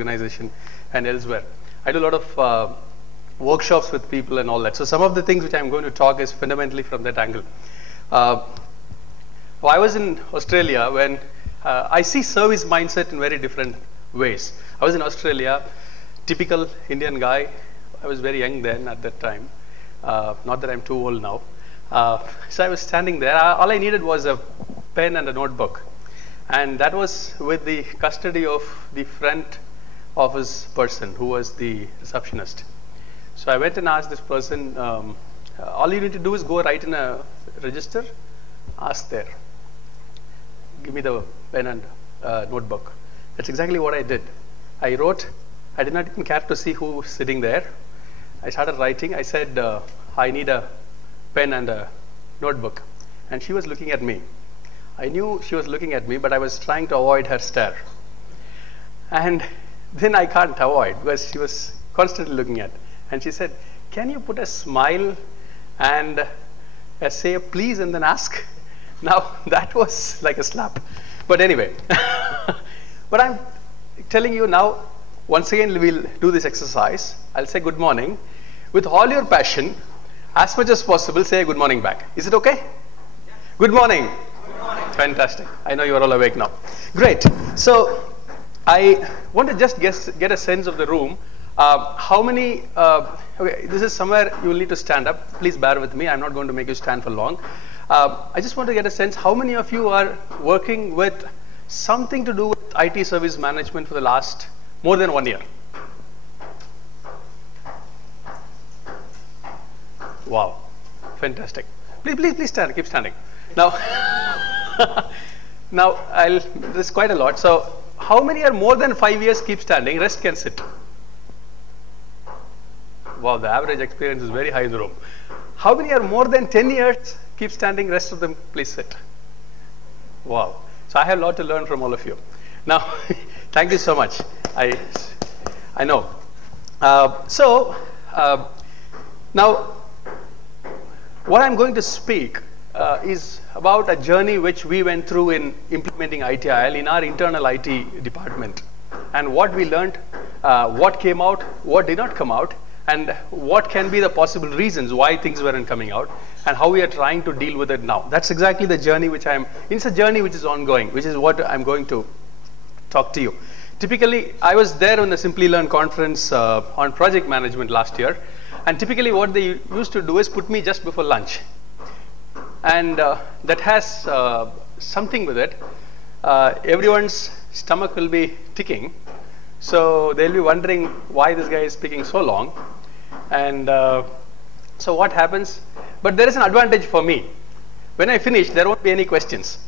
organization and elsewhere. I do a lot of workshops with people and all that. So some of the things which I'm going to talk is fundamentally from that angle. I was in Australia when I see service mindset in very different ways. I was in Australia, typical Indian guy. I was very young then at that time. Not that I'm too old now. So I was standing there. All I needed was a pen and a notebook. And that was with the custody of the front office person who was the receptionist. So I went and asked this person, all you need to do is go write in a register, ask there. Give me the pen and notebook. That's exactly what I did. I wrote. I did not even care to see who was sitting there. I started writing. I said, I need a pen and a notebook. And she was looking at me. I knew she was looking at me, but I was trying to avoid her stare. And then I can't avoid because she was constantly looking at. And she said, can you put a smile and say please and then ask? Now that was like a slap. But anyway, but I'm telling you now, once again we'll do this exercise. I'll say good morning. With all your passion, as much as possible, say good morning back. Is it okay? Yeah. Good morning. Good morning. Fantastic. I know you are all awake now. Great. So I want to just get a sense of the room. How many, okay, this is somewhere you will need to stand up. Please bear with me. I'm not going to make you stand for long. I just want to get a sense, how many of you are working with something to do with IT service management for the last more than 1 year? Wow, fantastic. Please stand, keep standing. Now, now there's quite a lot. So how many are more than 5 years keep standing, rest can sit? Wow, the average experience is very high in the room. How many are more than 10 years keep standing, rest of them please sit? Wow, so I have a lot to learn from all of you. Now, thank you so much. I know. Now, what I'm going to speak is about a journey which we went through in implementing ITIL in our internal IT department, and what we learned, what came out, what did not come out, and what can be the possible reasons why things weren't coming out, and how we are trying to deal with it now. That's exactly the journey which it's a journey which is ongoing, which is what I'm going to talk to you. Typically, I was there on the Simplilearn conference on project management last year, and typically what they used to do is put me just before lunch. And that has something with it. Everyone's stomach will be ticking. So they'll be wondering why this guy is speaking so long. And so what happens? But there is an advantage for me. When I finish, there won't be any questions.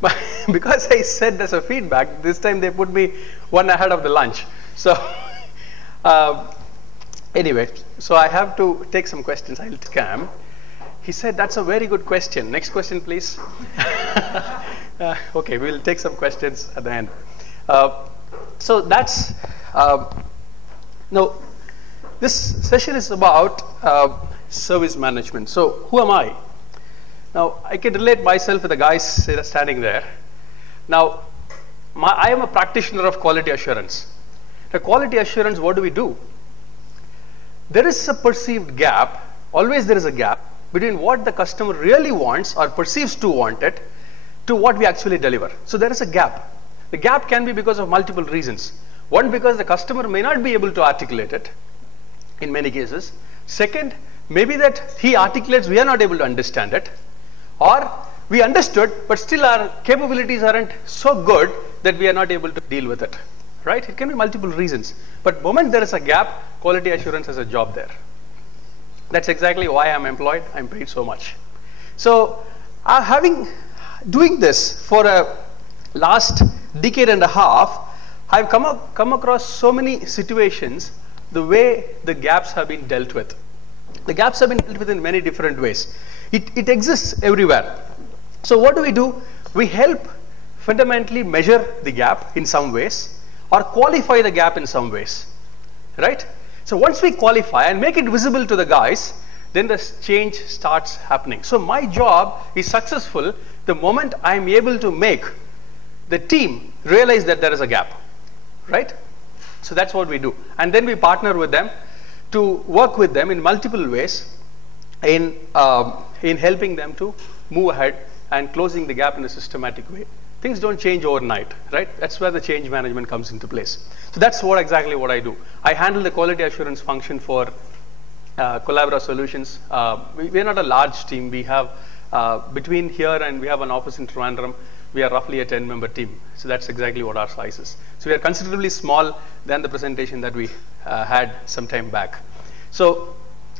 But because I said as a feedback, this time they put me one ahead of the lunch. So anyway, so I have to take some questions. I'll come. He said, that's a very good question. Next question, please. Okay, we'll take some questions at the end. So that's, no, this session is about service management. So who am I? Now, I can relate myself with the guys standing there. Now, I am a practitioner of quality assurance. The quality assurance, what do we do? There is a perceived gap, always there is a gap, between what the customer really wants or perceives to want it to what we actually deliver. So there is a gap. The gap can be because of multiple reasons. One, because the customer may not be able to articulate it in many cases. Second, maybe that he articulates, we are not able to understand it. Or we understood, but still our capabilities aren't so good that we are not able to deal with it. Right? It can be multiple reasons. But the moment there is a gap, quality assurance has a job there. That's exactly why I'm employed. I'm paid so much. So doing this for a last decade and a half, I've come across so many situations the way the gaps have been dealt with. The gaps have been dealt with in many different ways. It exists everywhere. So what do? We help fundamentally measure the gap in some ways or qualify the gap in some ways, right? So once we qualify and make it visible to the guys, then the change starts happening. So my job is successful the moment I'm able to make the team realize that there is a gap, right? So that's what we do. And then we partner with them to work with them in multiple ways in helping them to move ahead and closing the gap in a systematic way. Things don't change overnight, right? That's where the change management comes into place. So that's exactly what I do. I handle the quality assurance function for Collabora Solutions. We're not a large team. We have, between here and we have an office in Trivandrum, we are roughly a 10-member team. So that's exactly what our size is. So we are considerably small than the presentation that we had some time back. So,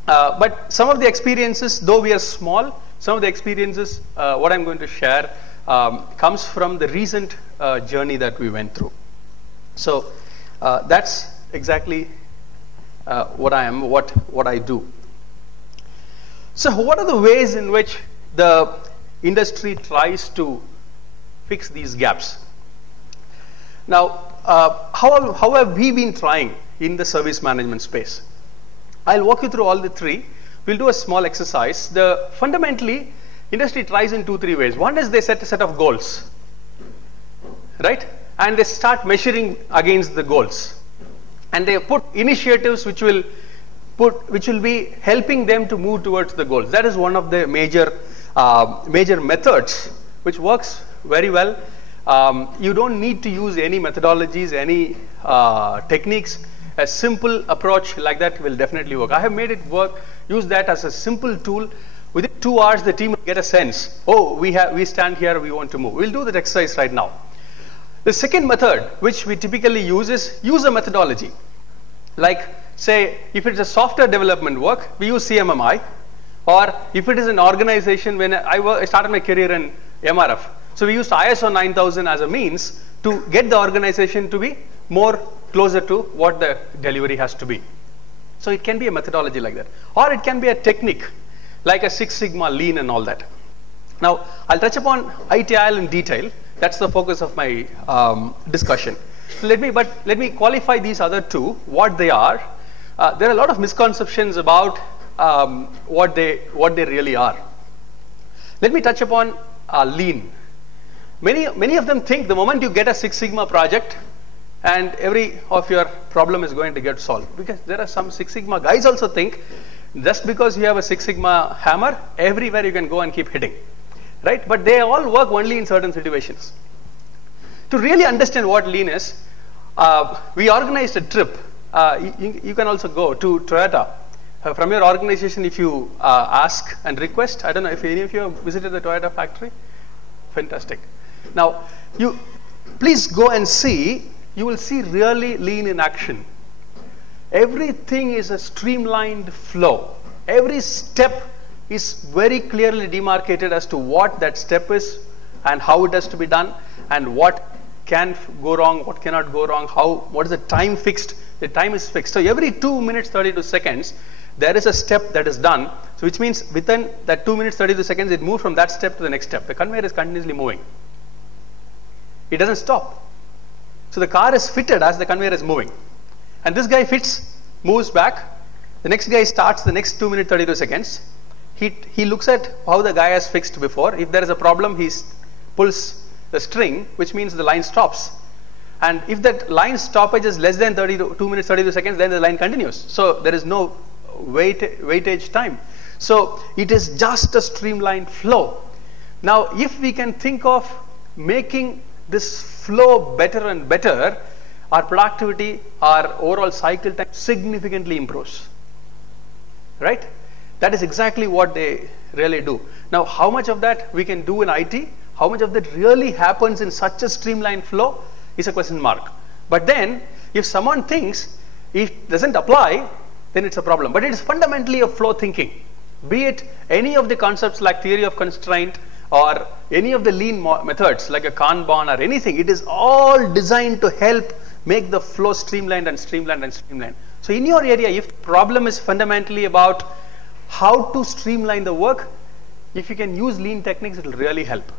but some of the experiences, though we are small, some of the experiences, what I'm going to share, comes from the recent journey that we went through. So that's exactly what I am, what I do. So what are the ways in which the industry tries to fix these gaps? Now, how have we been trying in the service management space? I'll walk you through all the three. We'll do a small exercise. Fundamentally, industry tries in 2-3 ways. One is they set a set of goals, right? And they start measuring against the goals. And they put initiatives which will be helping them to move towards the goals. That is one of the major methods which works very well. You don't need to use any methodologies, any techniques. A simple approach like that will definitely work. I have made it work, use that as a simple tool. Within 2 hours, the team will get a sense, oh, we stand here, we want to move. We'll do that exercise right now. The second method, which we typically use, is use a methodology. Like, say, if it's a software development work, we use CMMI. Or if it is an organization, when I started my career in MRF. So we used ISO 9000 as a means to get the organization to be more closer to what the delivery has to be. So it can be a methodology like that. Or it can be a technique, like a Six Sigma, Lean and all that. Now, I'll touch upon ITIL in detail. That's the focus of my discussion. Let me qualify these other two, what they are. There are a lot of misconceptions about what they really are. Let me touch upon Lean. Many of them think the moment you get a Six Sigma project, and every of your problem is going to get solved. Because there are some Six Sigma guys also think just because you have a Six Sigma hammer, everywhere you can go and keep hitting, right? But they all work only in certain situations. To really understand what Lean is, we organized a trip. You can also go to Toyota. From your organization, if you ask and request, I don't know if any of you have visited the Toyota factory. Fantastic. Now, you please go and see. You will see really Lean in action. Everything is a streamlined flow. Every step is very clearly demarcated as to what that step is and how it has to be done and what can go wrong, what cannot go wrong, what is the time fixed. The time is fixed. So every 2 minutes, 32 seconds, there is a step that is done. So which means within that 2 minutes, 32 seconds, it moves from that step to the next step. The conveyor is continuously moving. It doesn't stop. So the car is fitted as the conveyor is moving. And this guy fits, moves back. The next guy starts the next 2 minutes, 32 seconds. He looks at how the guy has fixed before. If there is a problem, he pulls the string, which means the line stops. And if that line stoppage is less than 2 minutes, 32 seconds, then the line continues. So there is no weightage time. So it is just a streamlined flow. Now, if we can think of making this flow better and better, our productivity, our overall cycle time significantly improves. Right? That is exactly what they really do. Now, how much of that we can do in IT, how much of that really happens in such a streamlined flow is a question mark. But then, if someone thinks it doesn't apply, then it's a problem. But it is fundamentally a flow thinking. Be it any of the concepts like theory of constraint or any of the Lean methods like a Kanban or anything, it is all designed to help make the flow streamlined and streamlined and streamlined. So in your area, if the problem is fundamentally about how to streamline the work, if you can use Lean techniques, it will really help.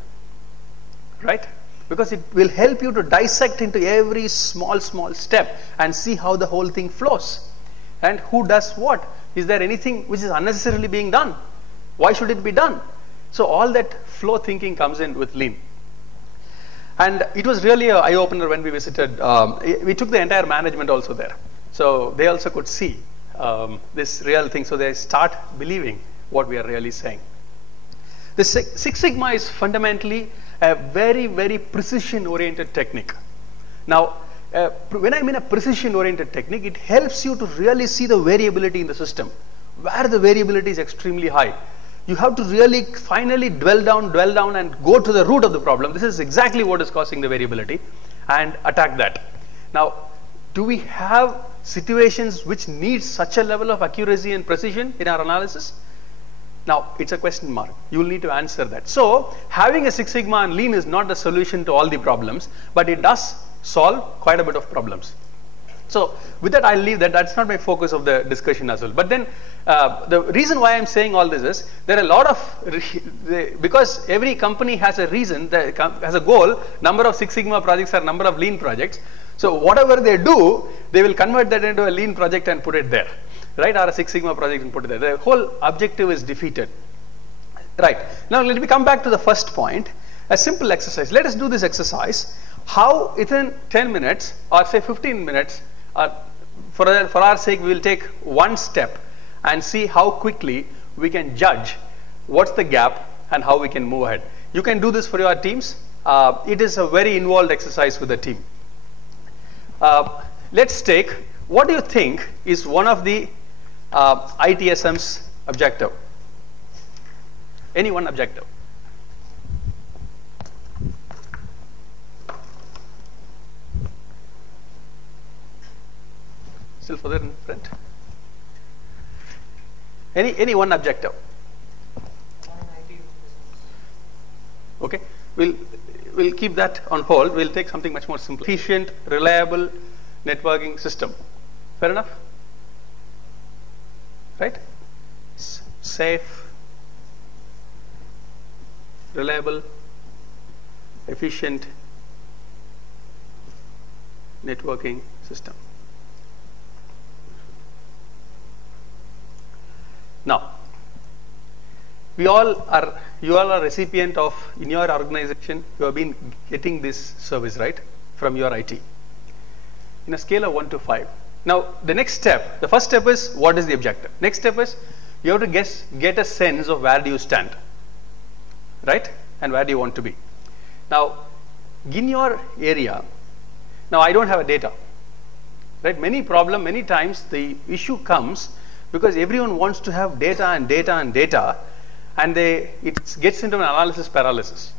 Right? Because it will help you to dissect into every small step and see how the whole thing flows. And who does what? Is there anything which is unnecessarily being done? Why should it be done? So all that flow thinking comes in with Lean. And it was really an eye-opener when we visited. We took the entire management also there. So they also could see this real thing. So they start believing what we are really saying. The Six Sigma is fundamentally a very, very precision-oriented technique. Now, when I mean a precision-oriented technique, it helps you to really see the variability in the system, where the variability is extremely high. You have to really finally dwell down and go to the root of the problem. This is exactly what is causing the variability and attack that. Now, do we have situations which need such a level of accuracy and precision in our analysis? Now, it's a question mark. You will need to answer that. So, having a Six Sigma and Lean is not the solution to all the problems, but it does solve quite a bit of problems. So, with that, I'll leave that. That's not my focus of the discussion as well. But then, the reason why I'm saying all this is, there are a lot of, because every company has a reason, has a goal, number of Six Sigma projects or number of Lean projects. So, whatever they do, they will convert that into a Lean project and put it there, right? Or a Six Sigma project and put it there. The whole objective is defeated, right? Now, let me come back to the first point, a simple exercise. Let us do this exercise. How within 10 minutes or say 15 minutes, for our sake, we will take one step and see how quickly we can judge what's the gap and how we can move ahead. You can do this for your teams. It is a very involved exercise with the team. Let's take, what do you think is one of the ITSM's objective? Any one objective? Still further in front? Any one objective? Okay, we'll keep that on hold. We'll take something much more simple. Efficient, reliable networking system. Fair enough? Right? Safe, reliable, efficient networking system. Now, you all are recipient of, in your organization, you have been getting this service, right, from your IT, in a scale of 1 to 5. Now, the next step, the first step is, what is the objective? Next step is, you have to get a sense of where do you stand, right, and where do you want to be. Now, in your area, now I don't have a data, right? Many times the issue comes because everyone wants to have data and data and data, and it gets into an analysis paralysis,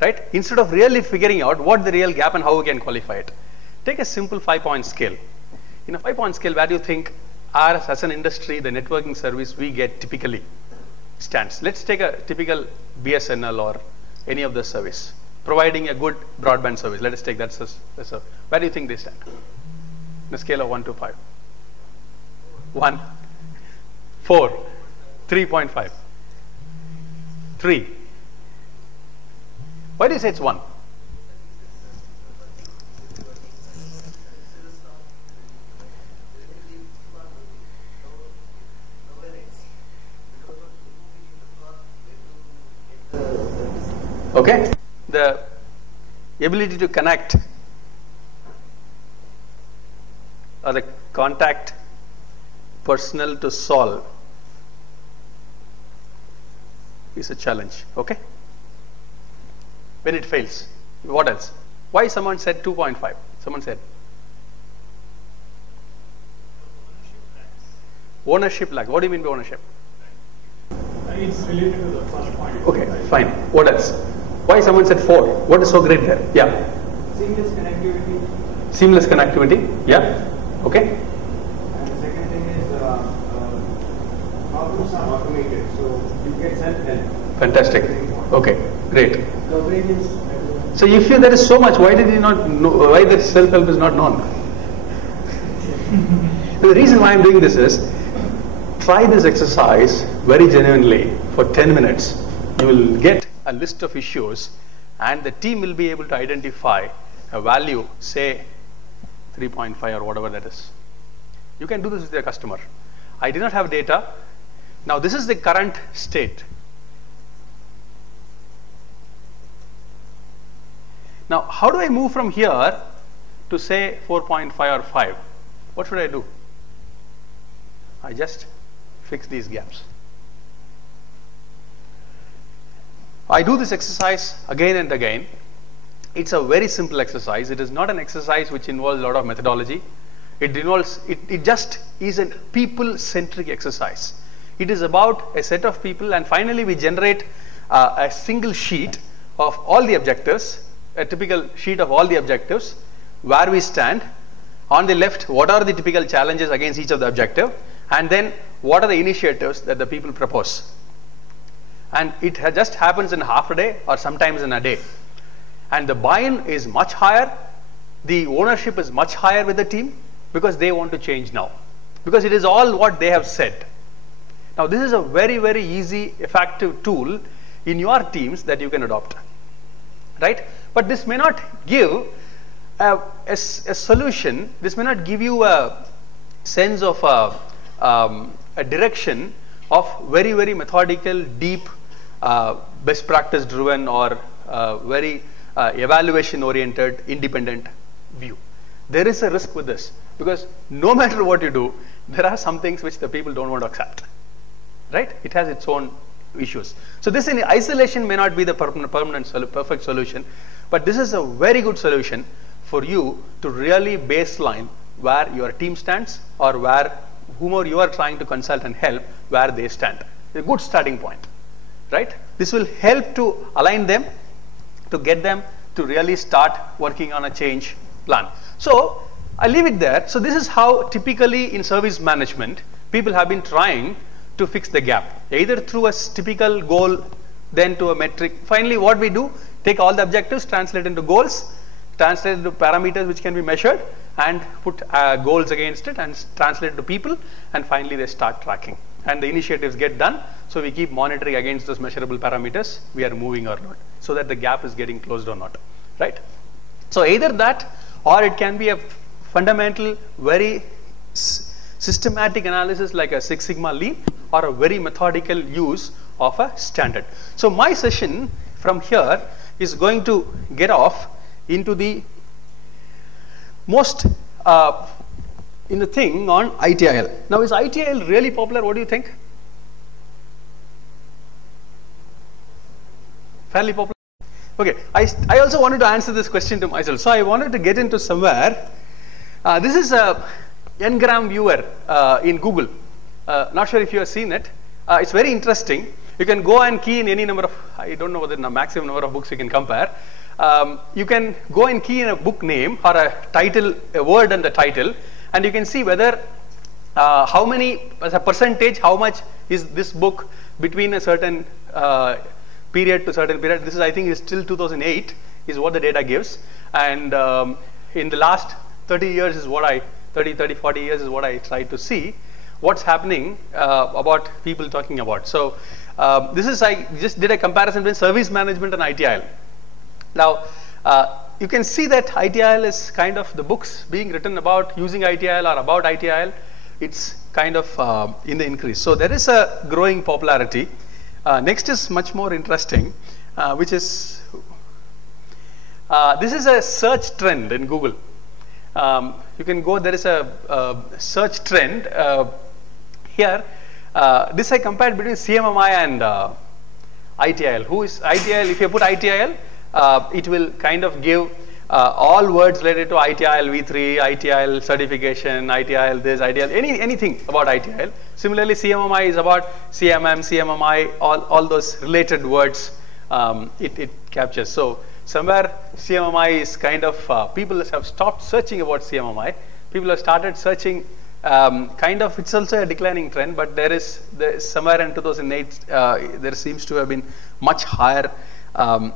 right? Instead of really figuring out what the real gap and how we can qualify it. Take a simple 5-point scale. In a 5-point scale, where do you think ours as an industry, the networking service we get typically stands? Let's take a typical BSNL or any of the service, providing a good broadband service. Let us take that. Where do you think they stand? In a scale of 1 to 5. 1, 4, 3.5, 3. Why do you say it's 1? Okay, the ability to connect or the contact personnel to solve is a challenge. Okay, when it fails, what else? Why someone said 2.5? Someone said ownership lack. What do you mean by ownership? It's related to the first point. Okay, fine. What else? Why someone said 4? What is so great there? Yeah. Seamless connectivity. Seamless connectivity. Yeah. Okay. And the second thing is how to some automated, so you get self-help. Fantastic. Okay, great. Coverage is. So you feel there is so much. Why did you not know? Why that self-help is not known? The reason why I'm doing this is, try this exercise very genuinely for 10 minutes. You will get a list of issues and the team will be able to identify a value, say 3.5 or whatever that is. You can do this with your customer. I did not have data. Now this is the current state. Now, how do I move from here to say 4.5 or 5? What should I do? I just fix these gaps. I do this exercise again and again. It's a very simple exercise. It is not an exercise which involves a lot of methodology. It just is a people-centric exercise. It is about a set of people, and finally we generate a single sheet of all the objectives, a typical sheet of all the objectives, where we stand. On the left, what are the typical challenges against each of the objective, and then what are the initiatives that the people propose. And it just happens in half a day or sometimes in a day. And the buy-in is much higher, the ownership is much higher with the team, because they want to change now. Because it is all what they have said. Now this is a very, very easy, effective tool in your teams that you can adopt. Right? But this may not give a solution, this may not give you a sense of a direction of very, very methodical, deep, best practice driven or very evaluation oriented, independent view. There is a risk with this, because no matter what you do, there are some things which the people don't want to accept. Right? It has its own issues. So this in isolation may not be the perfect solution, but this is a very good solution for you to really baseline where your team stands, or where whomever you are trying to consult and help, where they stand. A good starting point. Right? This will help to align them, to get them to really start working on a change plan. So I leave it there. So this is how typically in service management people have been trying to fix the gap, either through a typical goal, then to a metric. Finally, what we do, take all the objectives, translate into goals, translate into parameters which can be measured, and put goals against it and translate it to people, and finally they start tracking. And the initiatives get done, so we keep monitoring against those measurable parameters, we are moving or not, so that the gap is getting closed or not. Right? So either that, or it can be a fundamental, very systematic analysis like a Six Sigma Lean, or a very methodical use of a standard. So my session from here is going to get off into the most in the thing on ITIL. Now, is ITIL really popular? What do you think? Fairly popular? Okay, I also wanted to answer this question to myself. So I wanted to get into somewhere. This is a Ngram viewer in Google. Not sure if you have seen it. It's very interesting. You can go and key in any number of, I don't know what the maximum number of books you can compare. You can go and key in a book name or a title, a word and the title, and you can see whether how many, as a percentage, how much is this book between a certain period to certain period. This is, I think, is till 2008 is what the data gives. And in the last 30 years is what I, 40 years is what I tried to see what's happening about people talking about. So this is, I just did a comparison between service management and ITIL. Now, you can see that ITIL is kind of the books being written about using ITIL or about ITIL. It's kind of in the increase. So there is a growing popularity. Next is much more interesting, which is, this is a search trend in Google. You can go, there is a search trend here. This I compared between CMMI and ITIL. Who is ITIL? If you put ITIL, it will kind of give all words related to ITIL V3, ITIL certification, ITIL this, ITIL, anything about ITIL. Similarly, CMMI is about CMM, CMMI, all those related words it captures. So somewhere CMMI is kind of, people have stopped searching about CMMI. People have started searching kind of, it's also a declining trend, but there is somewhere in 2008, there seems to have been much higher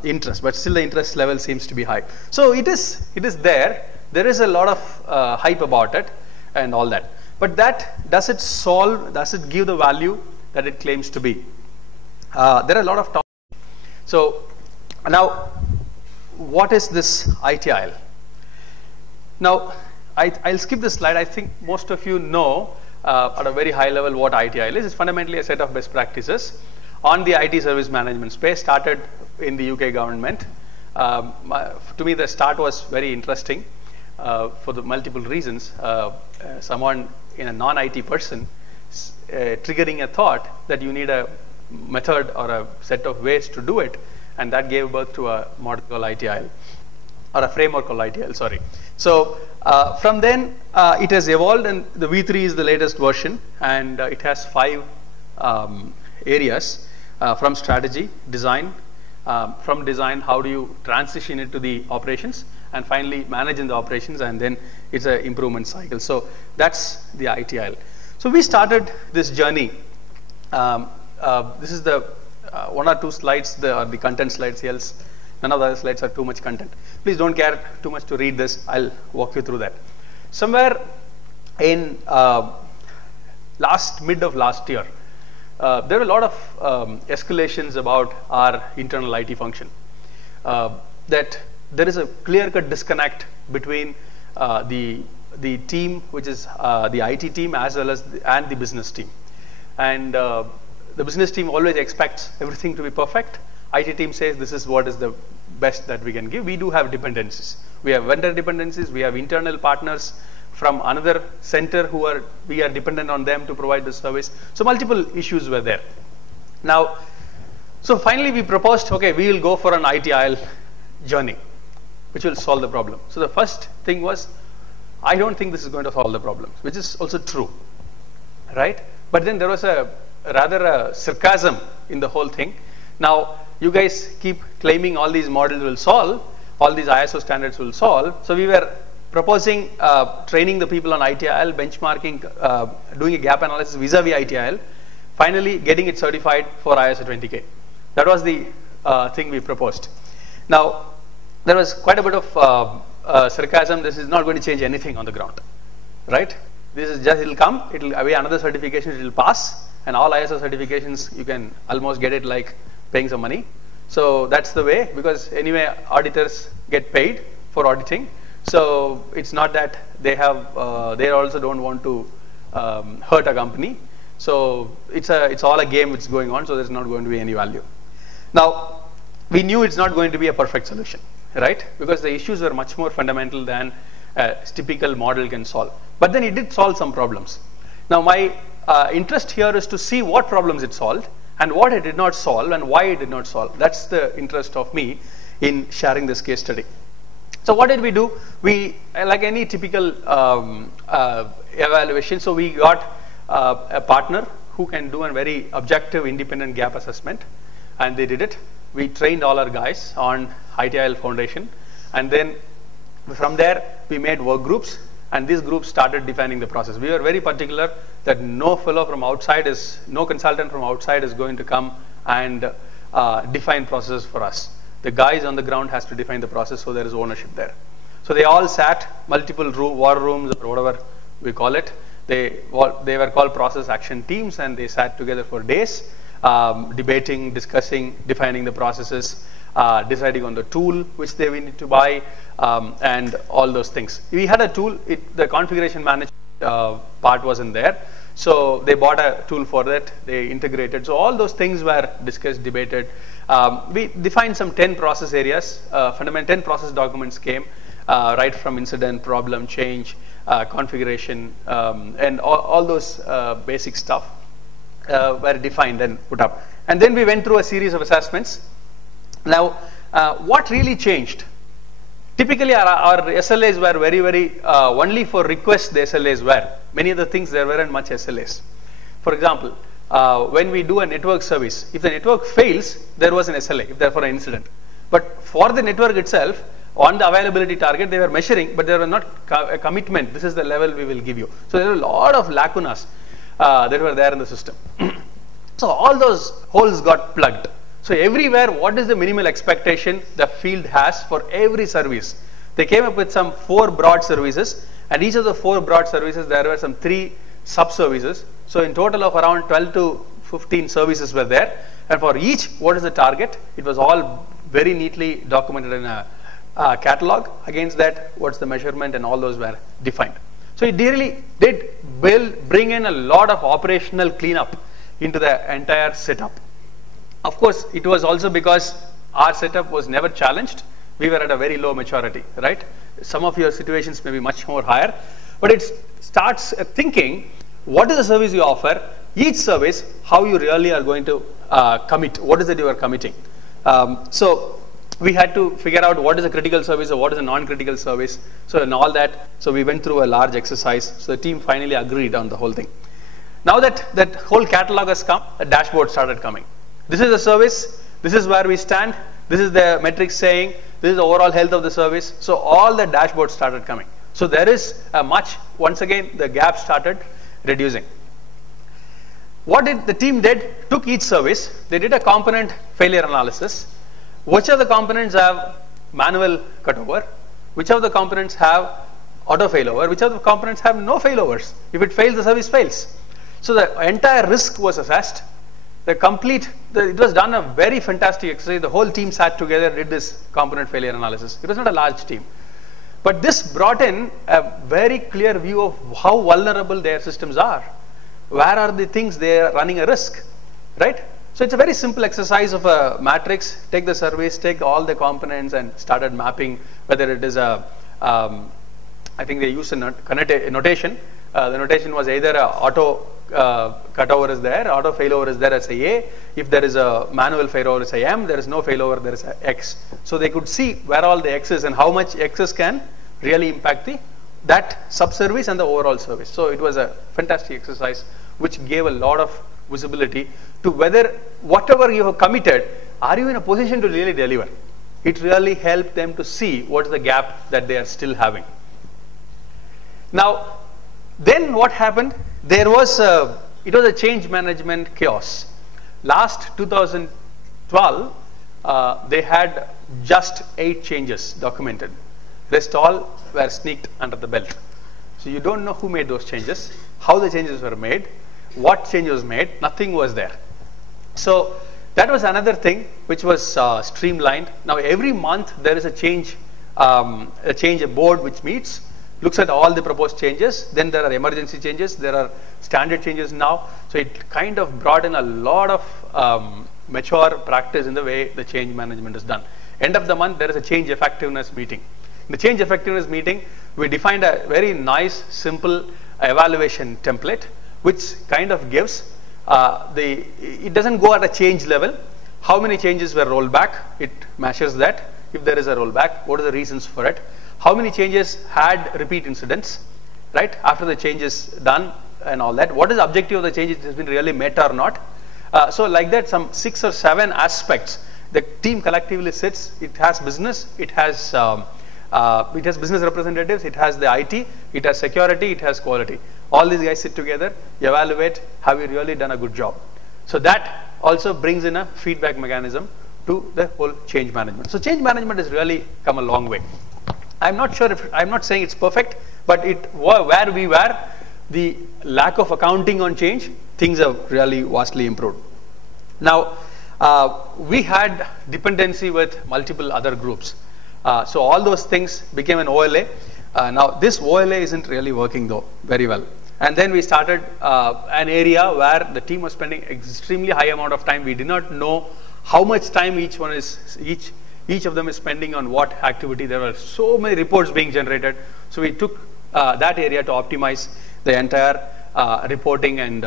interest, but still the interest level seems to be high. So it is there. There is a lot of hype about it and all that. But that, does it solve, does it give the value that it claims to be? There are a lot of topics. So now, what is this ITIL? Now, I'll skip this slide. I think most of you know at a very high level what ITIL is. It's fundamentally a set of best practices on the IT service management space, started in the UK government To me, the start was very interesting for the multiple reasons. Someone in a non-IT person triggering a thought that you need a method or a set of ways to do it, and that gave birth to a model called ITIL, or a framework called ITIL, sorry. So from then, it has evolved, and the V3 is the latest version, and it has 5 areas from strategy, design, from design, how do you transition it to the operations, and finally managing the operations, and then it's an improvement cycle. So that's the ITIL. So we started this journey. This is the 1 or 2 slides, the content slides, else none of the other slides are too much content. Please don't care too much to read this. I'll walk you through that. Somewhere in mid of last year, there were a lot of escalations about our internal IT function. That there is a clear-cut disconnect between the team, which is the IT team, as well as and the business team. And the business team always expects everything to be perfect. IT team says this is what is the best that we can give. We do have dependencies. We have vendor dependencies. We have internal partners from another center we are dependent on them to provide the service. So multiple issues were there. Now, so finally we proposed, okay, we will go for an ITIL journey, which will solve the problem. So the first thing was, I don't think this is going to solve the problem, which is also true, right? But then there was rather a sarcasm in the whole thing. Now, you guys keep claiming all these models will solve, all these ISO standards will solve. So we were proposing training the people on ITIL, benchmarking, doing a gap analysis vis-a-vis ITIL, finally getting it certified for ISO 20K. That was the thing we proposed. Now, there was quite a bit of sarcasm. This is not going to change anything on the ground, right? This is just, it'll come, it'll away another certification, it'll pass, and all ISO certifications, you can almost get it like paying some money. So that's the way, because anyway, auditors get paid for auditing. So it's not that they also don't want to hurt a company. So it's all a game which is going on, so there's not going to be any value. Now, we knew it's not going to be a perfect solution, right? Because the issues were much more fundamental than a typical model can solve. But then it did solve some problems. Now, my interest here is to see what problems it solved and what it did not solve and why it did not solve. That's the interest of me in sharing this case study. So what did we do? We, like any typical evaluation, so we got a partner who can do a very objective, independent gap assessment, and they did it. We trained all our guys on ITIL Foundation, and then from there we made work groups, and these groups started defining the process. We were very particular that no consultant from outside is going to come and define processes for us. The guys on the ground has to define the process, so there is ownership there. So they all sat, multiple war rooms or whatever we call it. They were called process action teams, and they sat together for days, debating, discussing, defining the processes, deciding on the tool which they need to buy, and all those things. We had a tool, the configuration management part wasn't there. So they bought a tool for that, they integrated. So all those things were discussed, debated. We defined some 10 process areas, fundamental 10 process documents came, right from incident, problem, change, configuration, and all those basic stuff were defined and put up. And then we went through a series of assessments. Now, what really changed? Typically, our SLAs were very, only for requests the SLAs were. Many of the things, there weren't much SLAs. For example, when we do a network service, if the network fails, there was an SLA, if there for an incident. But for the network itself, on the availability target, they were measuring, but there were not a commitment. This is the level we will give you. So there were a lot of lacunas that were there in the system. So all those holes got plugged. So everywhere, what is the minimal expectation the field has for every service? They came up with some 4 broad services, and each of the 4 broad services, there were some 3 sub-services. So in total of around 12 to 15 services were there. And for each, what is the target? It was all very neatly documented in a catalog. Against that, what's the measurement, and all those were defined. So it really did bring in a lot of operational cleanup into the entire setup. Of course, it was also because our setup was never challenged. we were at a very low maturity, right? Some of your situations may be much more higher, but it starts thinking, what is the service you offer? Each service, how you really are going to commit. What is it you are committing? So we had to figure out what is a critical service or what is a non-critical service. So in all that, so we went through a large exercise. So the team finally agreed on the whole thing. Now that whole catalog has come, a dashboard started coming. This is the service. This is where we stand. This is the metrics saying. This is the overall health of the service. So all the dashboards started coming. So there is once again, the gap started reducing. What the team did, took each service, they did a component failure analysis. Which of the components have manual cutover? Which of the components have auto failover? Which of the components have no failovers? If it fails, the service fails. So the entire risk was assessed. It was done a very fantastic exercise. The whole team sat together, did this component failure analysis. It was not a large team. But this brought in a very clear view of how vulnerable their systems are. Where are the things they are running a risk, right? So it's a very simple exercise of a matrix. Take the service, take all the components and started mapping whether it is I think they used a notation. The notation was either a auto cutover is there, auto failover is there as a. If there is a manual failover is a M, there is no failover, there is a X. So they could see where all the X's and how much X's can really impact that sub-service and the overall service. So it was a fantastic exercise which gave a lot of visibility to whether whatever you have committed, are you in a position to really deliver? It really helped them to see what is the gap that they are still having. Now, then what happened? It was a change management chaos. Last 2012, they had just 8 changes documented. Rest all were sneaked under the belt. So you don't know who made those changes, how the changes were made, what change was made, nothing was there. So that was another thing which was streamlined. Now every month there is a change board which meets, looks at all the proposed changes. Then there are emergency changes, there are standard changes now. So it kind of brought in a lot of mature practice in the way the change management is done. End of the month there is a change effectiveness meeting. In the change effectiveness meeting, we defined a very nice, simple evaluation template which kind of gives it doesn't go at a change level. How many changes were rolled back? It measures that. If there is a rollback, what are the reasons for it? How many changes had repeat incidents, right? After the change is done and all that. What is the objective of the change? It has been really met or not? So like that, some 6 or 7 aspects. The team collectively sits. It has business. It has business representatives. It has the IT. It has security. It has quality. All these guys sit together, evaluate, have you really done a good job? So that also brings in a feedback mechanism to the whole change management. So change management has really come a long way. I'm not saying it's perfect, but where we were, the lack of accounting on change, things have really vastly improved. Now, we had dependency with multiple other groups. So all those things became an OLA. Now this OLA isn't really working though very well. And then we started an area where the team was spending extremely high amount of time. We did not know how much time each of them is spending on what activity. There were so many reports being generated. So we took that area to optimize the entire reporting and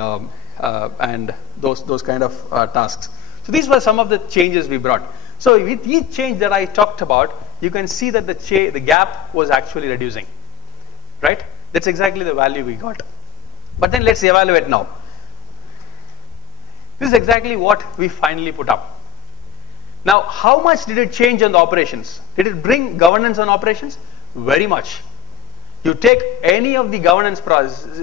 those kind of tasks. So these were some of the changes we brought. So with each change that I talked about, you can see that the gap was actually reducing, right? That's exactly the value we got. But then let's evaluate now. This is exactly what we finally put up. Now, how much did it change on the operations? Did it bring governance on operations? Very much. You take any of the governance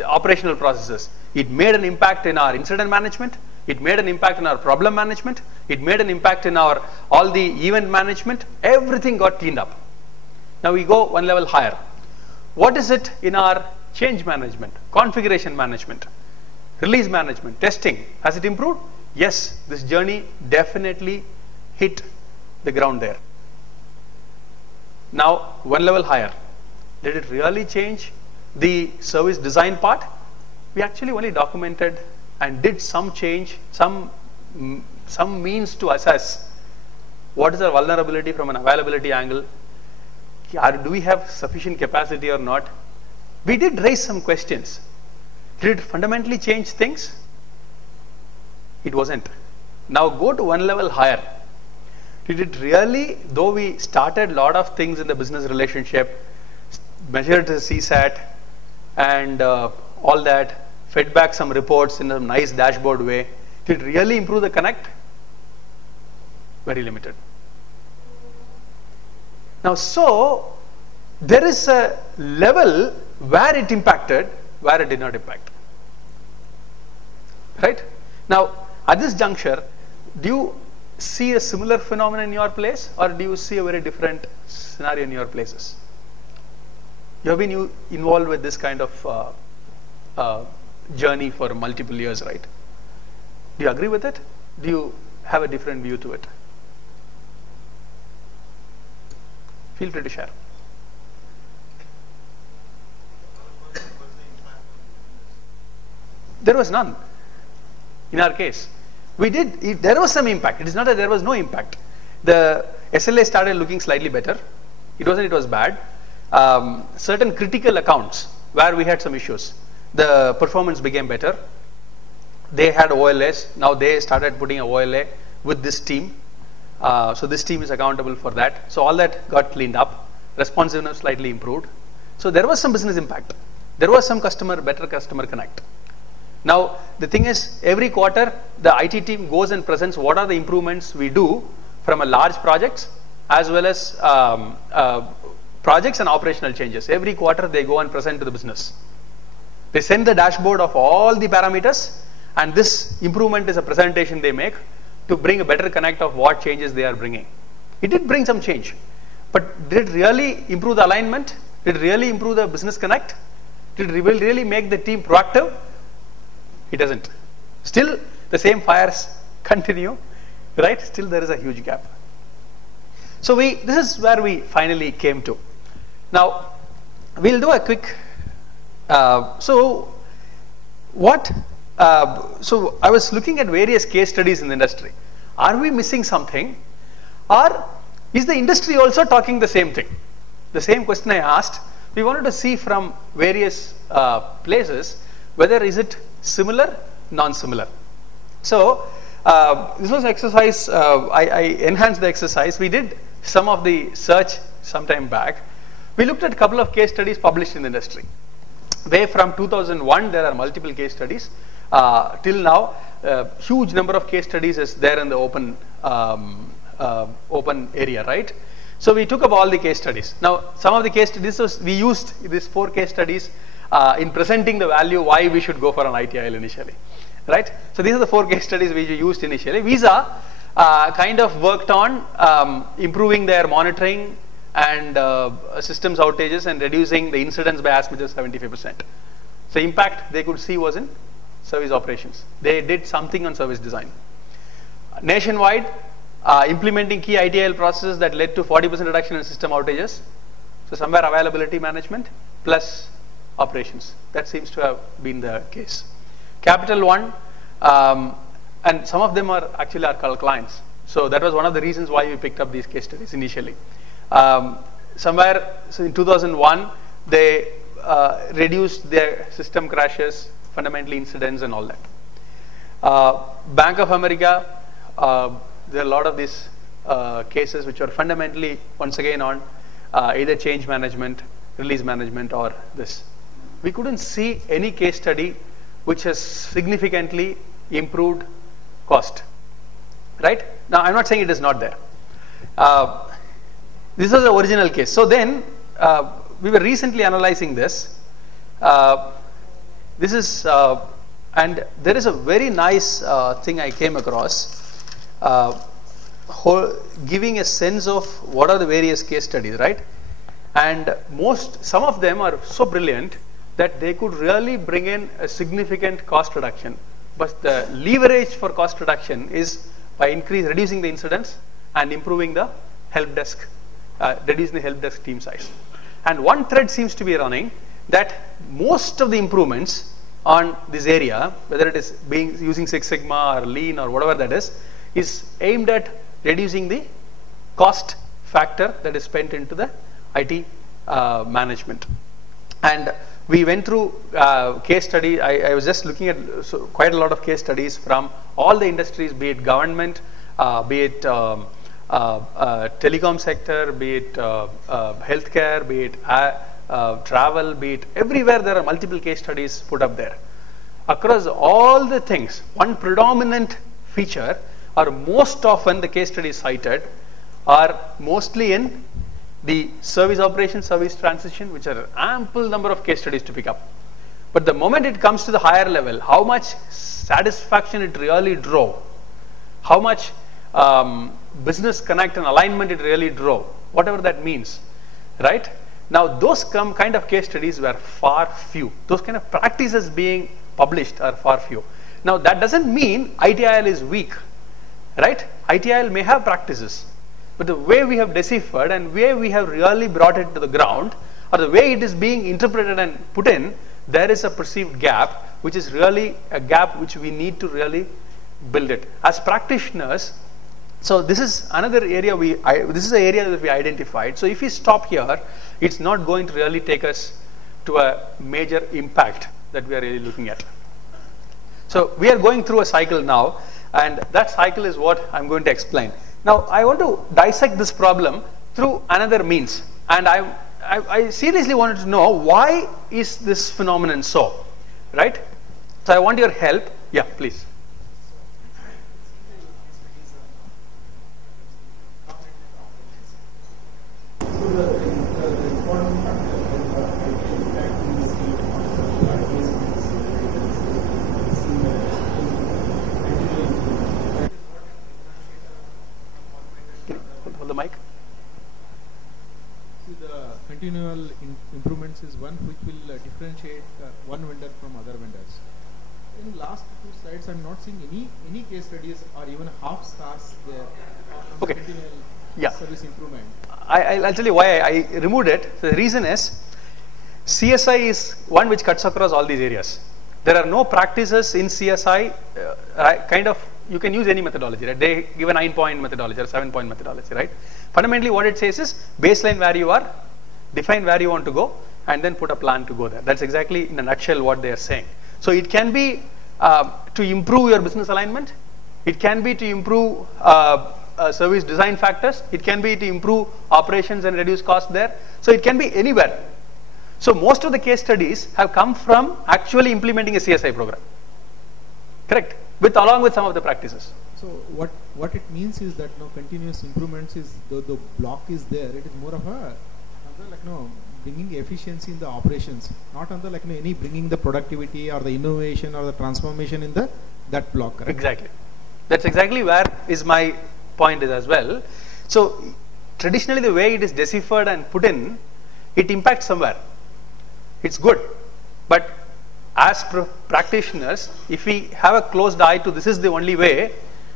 operational processes, it made an impact in our incident management, it made an impact in our problem management, it made an impact in all the event management, everything got cleaned up. Now we go one level higher. What is it in our change management, configuration management, release management, testing? Has it improved? Yes, this journey definitely hit the ground there. Now, one level higher. Did it really change the service design part? We actually only documented and did some change, some means to assess what is the vulnerability from an availability angle, do we have sufficient capacity or not? We did raise some questions. Did it fundamentally change things? It wasn't. Now go to one level higher. Did it really, though we started a lot of things in the business relationship, measured the CSAT and all that, fed back some reports in a nice dashboard way, did it really improve the connect? Very limited. Now, so there is a level where it impacted, where it did not impact. Right? Now, at this juncture, do you see a similar phenomenon in your place, or do you see a very different scenario in your places? You have been involved with this kind of journey for multiple years, right? Do you agree with it? Do you have a different view to it? Feel free to share. There was none. In our case, there was some impact. It is not that there was no impact. The SLA started looking slightly better. It wasn't it was bad. Certain critical accounts where we had some issues, the performance became better. They had OLAs. Now they started putting a OLA with this team. So this team is accountable for that. So all that got cleaned up. Responsiveness slightly improved. So there was some business impact. There was some better customer connect. Now the thing is, every quarter the IT team goes and presents what are the improvements we do from a large projects as well as projects and operational changes. Every quarter they go and present to the business. They send the dashboard of all the parameters, and this improvement is a presentation they make to bring a better connect of what changes they are bringing. It did bring some change, but did it really improve the alignment? Did it really improve the business connect? Did it really make the team proactive? It doesn't. Still the same fires continue, right? Still there is a huge gap. So this is where we finally came to. Now we'll do a quick, so I was looking at various case studies in the industry. Are we missing something, or is the industry also talking the same thing? The same question I asked, we wanted to see from various places whether is it similar, non-similar. So this was exercise, I enhanced the exercise. We did some of the search some time back. We looked at a couple of case studies published in the industry. Way from 2001, there are multiple case studies. Till now, huge number of case studies is there in the open area, right? So we took up all the case studies. Now, some of the case studies, we used these 4 case studies in presenting the value why we should go for an ITIL initially, right? So these are the 4 case studies we used initially. Visa kind of worked on improving their monitoring and systems outages and reducing the incidents by as much as 75%. So impact they could see was in service operations. They did something on service design. Nationwide, implementing key ITIL processes that led to 40% reduction in system outages. So somewhere availability management plus operations. That seems to have been the case. Capital One, and some of them are actually our clients. So that was one of the reasons why we picked up these case studies initially. So in 2001, they reduced their system crashes, fundamentally incidents and all that. Bank of America, there are a lot of these cases which are fundamentally, once again, on either change management, release management, or this. We couldn't see any case study which has significantly improved cost, right? Now, I'm not saying it is not there. This is the original case. So then, we were recently analyzing this. This is, and there is a very nice thing I came across, giving a sense of what are the various case studies, right? And some of them are so brilliant that they could really bring in a significant cost reduction. But the leverage for cost reduction is by reducing the incidents and improving the help desk, reducing the help desk team size. And one thread seems to be running that most of the improvements on this area, whether it is using Six Sigma or Lean or whatever that is aimed at reducing the cost factor that is spent into the IT management. And we went through case study. I was just looking at quite a lot of case studies from all the industries, be it government, be it telecom sector, be it healthcare, be it travel, be it everywhere. There are multiple case studies put up there. Across all the things, one predominant feature, or most often the case studies cited, are mostly in the service operation, service transition, which are ample number of case studies to pick up. But the moment it comes to the higher level, how much satisfaction it really drove, how much business connect and alignment it really drove, whatever that means, right? Now those kind of case studies were far few. Those kind of practices being published are far few. Now that doesn't mean ITIL is weak, right? ITIL may have practices, but the way we have deciphered and way we have really brought it to the ground, or the way it is being interpreted and put in, there is a perceived gap, which is really a gap which we need to really build it. As practitioners, so this is another area this is the area that we identified. So if we stop here, it's not going to really take us to a major impact that we are really looking at. So we are going through a cycle now, and that cycle is what I'm going to explain. Now I want to dissect this problem through another means, and I seriously wanted to know, why is this phenomenon so, right? So I want your help. Yeah, please. The mic. See, the continual improvements is one which will differentiate one vendor from other vendors. In last two slides, I'm not seeing any case studies or even half stars there on Okay. the continual Yeah. service improvement. I'll tell you why I removed it. The reason is CSI is one which cuts across all these areas. There are no practices in CSI, kind of, you can use any methodology, right? They give a 9-point methodology or 7-point methodology, right? Fundamentally what it says is baseline where you are, define where you want to go, and then put a plan to go there. That's exactly in a nutshell what they are saying. So it can be to improve your business alignment, it can be to improve service design factors, it can be to improve operations and reduce cost there. So it can be anywhere. So most of the case studies have come from actually implementing a CSI program, correct? Along with some of the practices. So what it means is that continuous improvements is the block is there. It is more of a bringing efficiency in the operations, not on the any bringing the productivity or the innovation or the transformation in that block. Correct? Exactly. That's exactly where is my point is as well. So traditionally the way it is deciphered and put in, it impacts somewhere. It's good, but as practitioners, if we have a closed eye to this is the only way,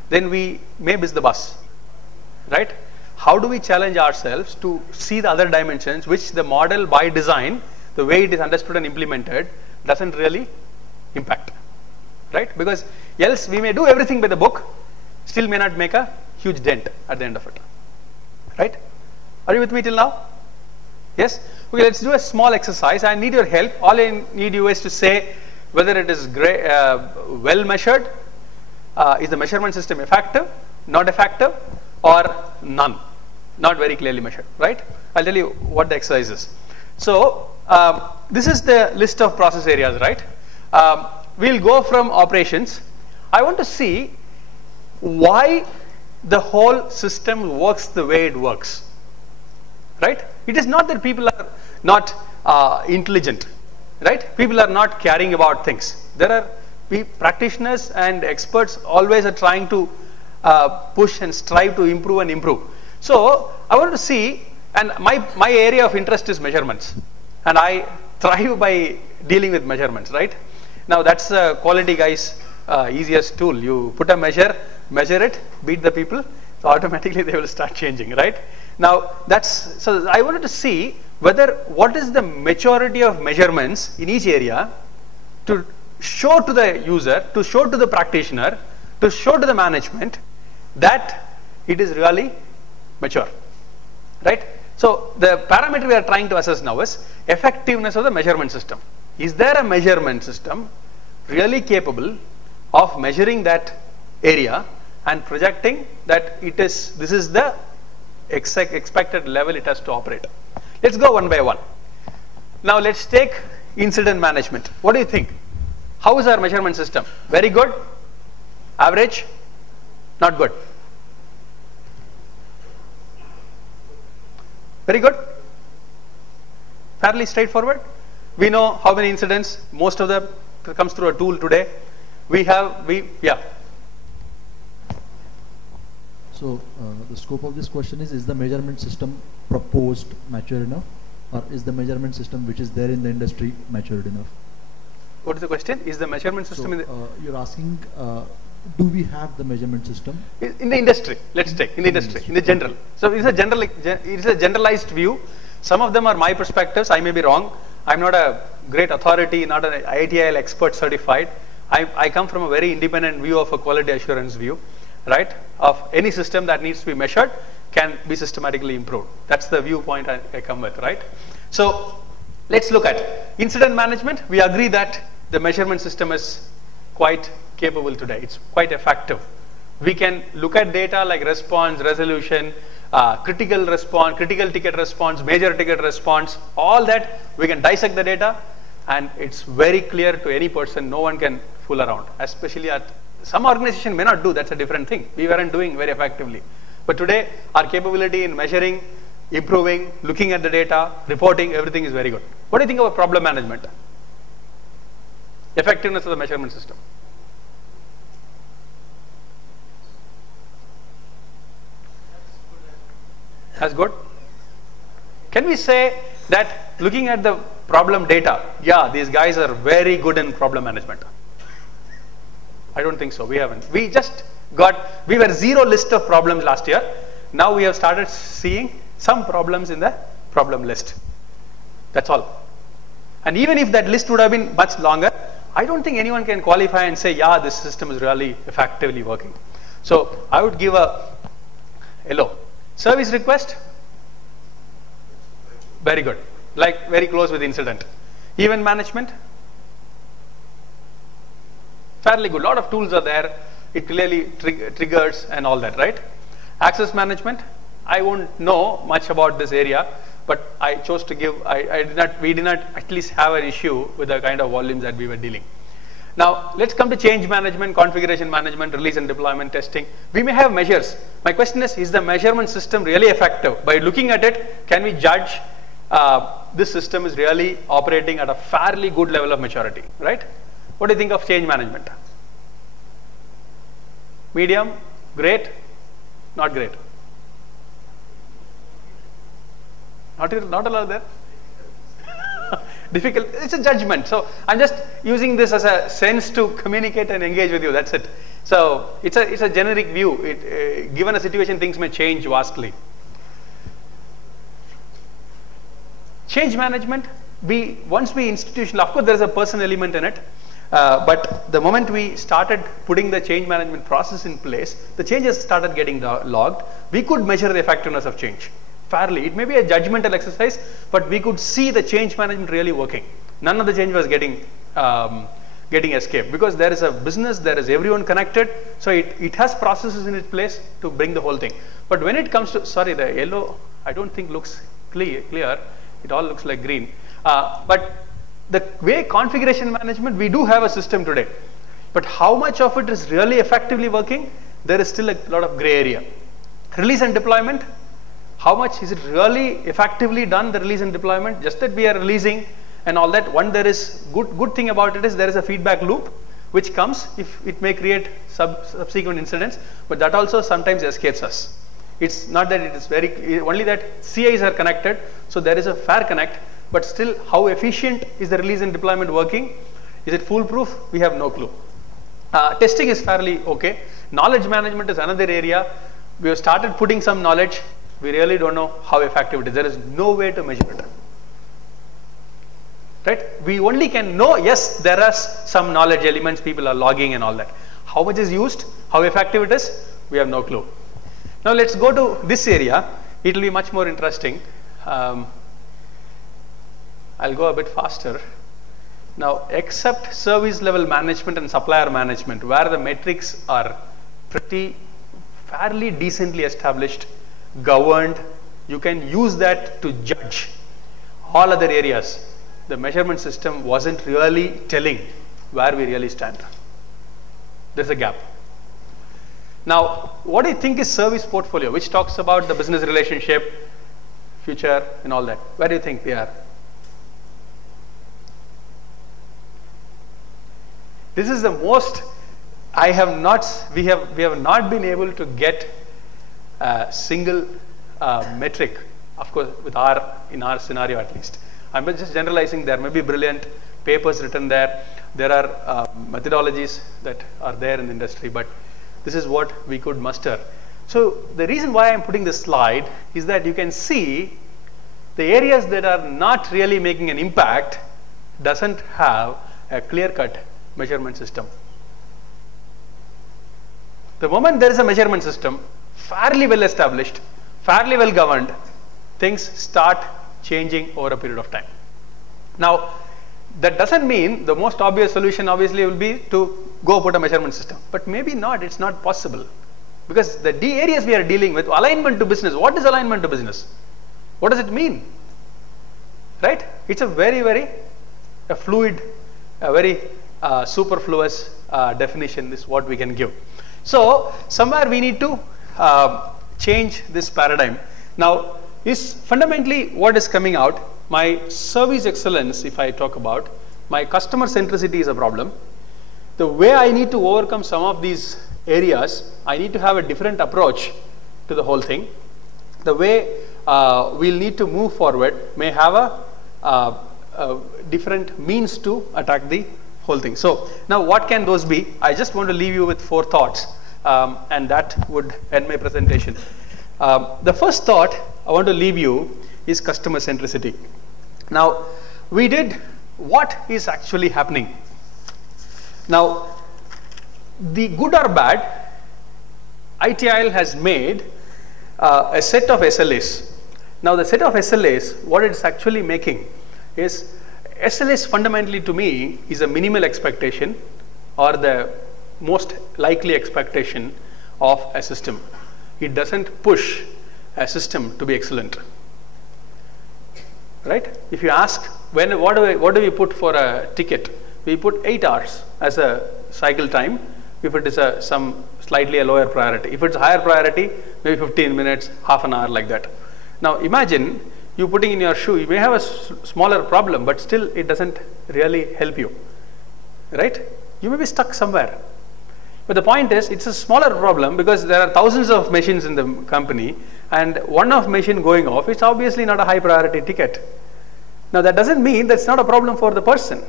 then we may miss the bus, right? How do we challenge ourselves to see the other dimensions which the model by design, the way it is understood and implemented, doesn't really impact, right? Because else we may do everything by the book, still may not make a huge dent at the end of it, right? Are you with me till now? Yes? Okay, let's do a small exercise. I need your help. All I need you is to say whether it is well measured, is the measurement system effective, not effective, or none, not very clearly measured, right? I'll tell you what the exercise is. So this is the list of process areas, right? We'll go from operations. I want to see why the whole system works the way it works, right? It is not that people are not intelligent, right? People are not caring about things. There are practitioners and experts always are trying to push and strive to improve and improve. So I want to see, and my area of interest is measurements, and I thrive by dealing with measurements, right? Now that's a quality guy's easiest tool. You put a measure it, beat the people, so automatically they will start changing, right? Now so I wanted to see what is the maturity of measurements in each area to show to the user, to show to the practitioner, to show to the management that it is really mature, right? So the parameter we are trying to assess now is effectiveness of the measurement system. Is there a measurement system really capable of measuring that area and projecting that this is the expected level it has to operate? Let's go one by one. Now let's take incident management. What do you think? How is our measurement system? Very good? Average? Not good? Very good? Fairly straightforward? We know how many incidents, most of them comes through a tool today. Yeah. So the scope of this question is the measurement system proposed mature enough, or is the measurement system which is there in the industry matured enough? What is the question? Is the measurement system you're asking, do we have the measurement system? In the industry, let's take, in the industry, in the general. So it's a generalized view. Some of them are my perspectives, I may be wrong. I'm not a great authority, not an ITIL expert certified. I come from a very independent view of a quality assurance view, right? Of any system that needs to be measured can be systematically improved. That's the viewpoint I come with, right? So let's look at incident management. We agree that the measurement system is quite capable today. It's quite effective. We can look at data like response, resolution, critical response, critical ticket response, major ticket response, all that. We can dissect the data and it's very clear to any person. No one can fool around, especially at some organization may not do. That's a different thing. We weren't doing very effectively. But today our capability in measuring, improving, looking at the data, reporting, everything is very good. What do you think about problem management? Effectiveness of the measurement system. That's good. Can we say that looking at the problem data, yeah, these guys are very good in problem management? I don't think so. We haven't. We were zero list of problems last year. Now we have started seeing some problems in the problem list. That's all. And even if that list would have been much longer, I don't think anyone can qualify and say, yeah, this system is really effectively working. So I would give a yellow. Service request, very good, like very close with incident. Event management, fairly good. A lot of tools are there. It clearly triggers and all that, right? Access management, I won't know much about this area, but I chose to give, we did not at least have an issue with the kind of volumes that we were dealing. Now, let's come to change management, configuration management, release and deployment testing. We may have measures. My question is the measurement system really effective? By looking at it, can we judge this system is really operating at a fairly good level of maturity, right? What do you think of change management? Medium, great, not great. Not allowed there? Difficult. It's a judgment. So I'm just using this as a sense to communicate and engage with you. That's it. So it's a generic view. Given a situation, things may change vastly. Change management. Once we institutional, of course, there is a person element in it. But the moment we started putting the change management process in place, the changes started getting logged. We could measure the effectiveness of change. Fairly. It may be a judgmental exercise, but we could see the change management really working. None of the change was getting escaped because there is a business, there is everyone connected, so it has processes in its place to bring the whole thing. But when it comes to, sorry, the yellow I don't think looks clear, it all looks like green. But the way configuration management, we do have a system today, but how much of it is really effectively working, there is still a lot of gray area. Release and deployment, how much is it really effectively done, the release and deployment? Just that we are releasing and all that. One, there is good thing about it is there is a feedback loop which comes if it may create subsequent incidents, but that also sometimes escapes us. It's not that it is only that CIs are connected, so there is a fair connect, but still how efficient is the release and deployment working? Is it foolproof? We have no clue. Testing is fairly okay. Knowledge management is another area. We have started putting some knowledge. We really don't know how effective it is. There is no way to measure it. Right? We only can know, yes, there are some knowledge elements, people are logging and all that. How much is used, how effective it is, we have no clue. Now let's go to this area. It will be much more interesting. I'll go a bit faster. Now, except service level management and supplier management, where the metrics are fairly decently established, governed, you can use that to judge all other areas. The measurement system wasn't really telling where we really stand. There's a gap. Now, what do you think is service portfolio, which talks about the business relationship, future, and all that? Where do you think we are? This is the most we have not been able to get a single metric, of course, in our scenario at least. I'm just generalizing. There may be brilliant papers written there. There are methodologies that are there in the industry, but this is what we could muster. So the reason why I'm putting this slide is that you can see the areas that are not really making an impact doesn't have a clear-cut measurement system. The moment there is a measurement system, fairly well established, fairly well governed, things start changing over a period of time. Now, that doesn't mean the most obvious solution obviously will be to go put a measurement system, but maybe not, it's not possible. Because the areas we are dealing with, alignment to business, what is alignment to business? What does it mean? Right? It's a very fluid, a very superfluous definition is what we can give. So, somewhere we need to change this paradigm. Now, is fundamentally what is coming out, my service excellence, if I talk about, my customer centricity is a problem. The way I need to overcome some of these areas, I need to have a different approach to the whole thing. The way we'll need to move forward may have a different means to attack the whole thing. So now what can those be? I just want to leave you with 4 thoughts and that would end my presentation. The first thought I want to leave you is customer centricity. Now we did what is actually happening. Now the good or bad, ITIL has made a set of SLAs. Now the set of SLAs, what it's actually making is, SLAs fundamentally to me is a minimal expectation or the most likely expectation of a system. It doesn't push a system to be excellent. Right? If you ask, what do we put for a ticket? We put 8 hours as a cycle time if it is some slightly a lower priority. If it's a higher priority, maybe 15 minutes, half an hour, like that. Now imagine you putting in your shoe, you may have a smaller problem, but still it doesn't really help you, right? You may be stuck somewhere. But the point is, it's a smaller problem because there are thousands of machines in the company, and one of machine going off, it's obviously not a high priority ticket. Now that doesn't mean that's not a problem for the person,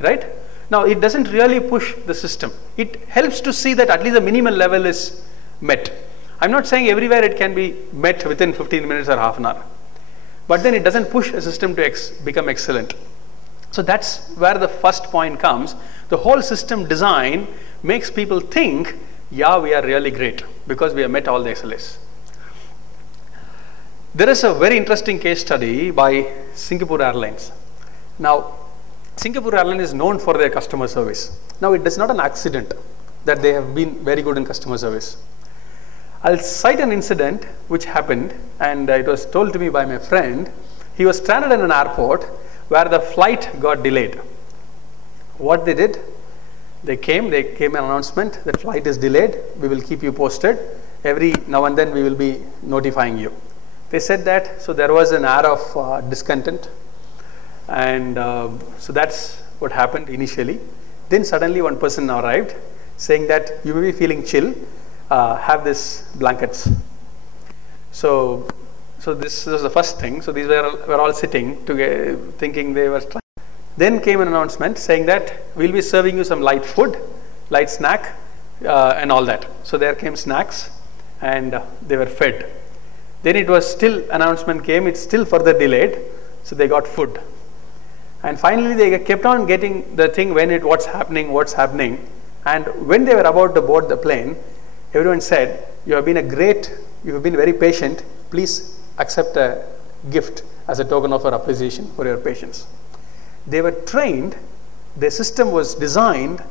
right? Now it doesn't really push the system. It helps to see that at least the minimal level is met. I'm not saying everywhere it can be met within 15 minutes or half an hour. But then it doesn't push a system to become excellent. So that's where the first point comes. The whole system design makes people think, yeah, we are really great because we have met all the SLAs. There is a very interesting case study by Singapore Airlines. Now, Singapore Airlines is known for their customer service. Now, it is not an accident that they have been very good in customer service. I'll cite an incident which happened, and it was told to me by my friend. He was stranded in an airport where the flight got delayed. What they did, they came an announcement that flight is delayed, we will keep you posted. Every now and then we will be notifying you. They said that, so there was an air of discontent, and so that's what happened initially. Then suddenly one person arrived saying that you may be feeling chill, have this blankets. So this was the first thing. So these were all sitting together, thinking they were trying. Then came an announcement saying that we'll be serving you some light food, light snack, and all that. So there came snacks, and they were fed. Then it was still, announcement came, it's still further delayed, so they got food. And finally they kept on getting the thing what's happening. And when they were about to board the plane, everyone said, you have been very patient, please accept a gift as a token of our appreciation for your patience. They were trained, their system was designed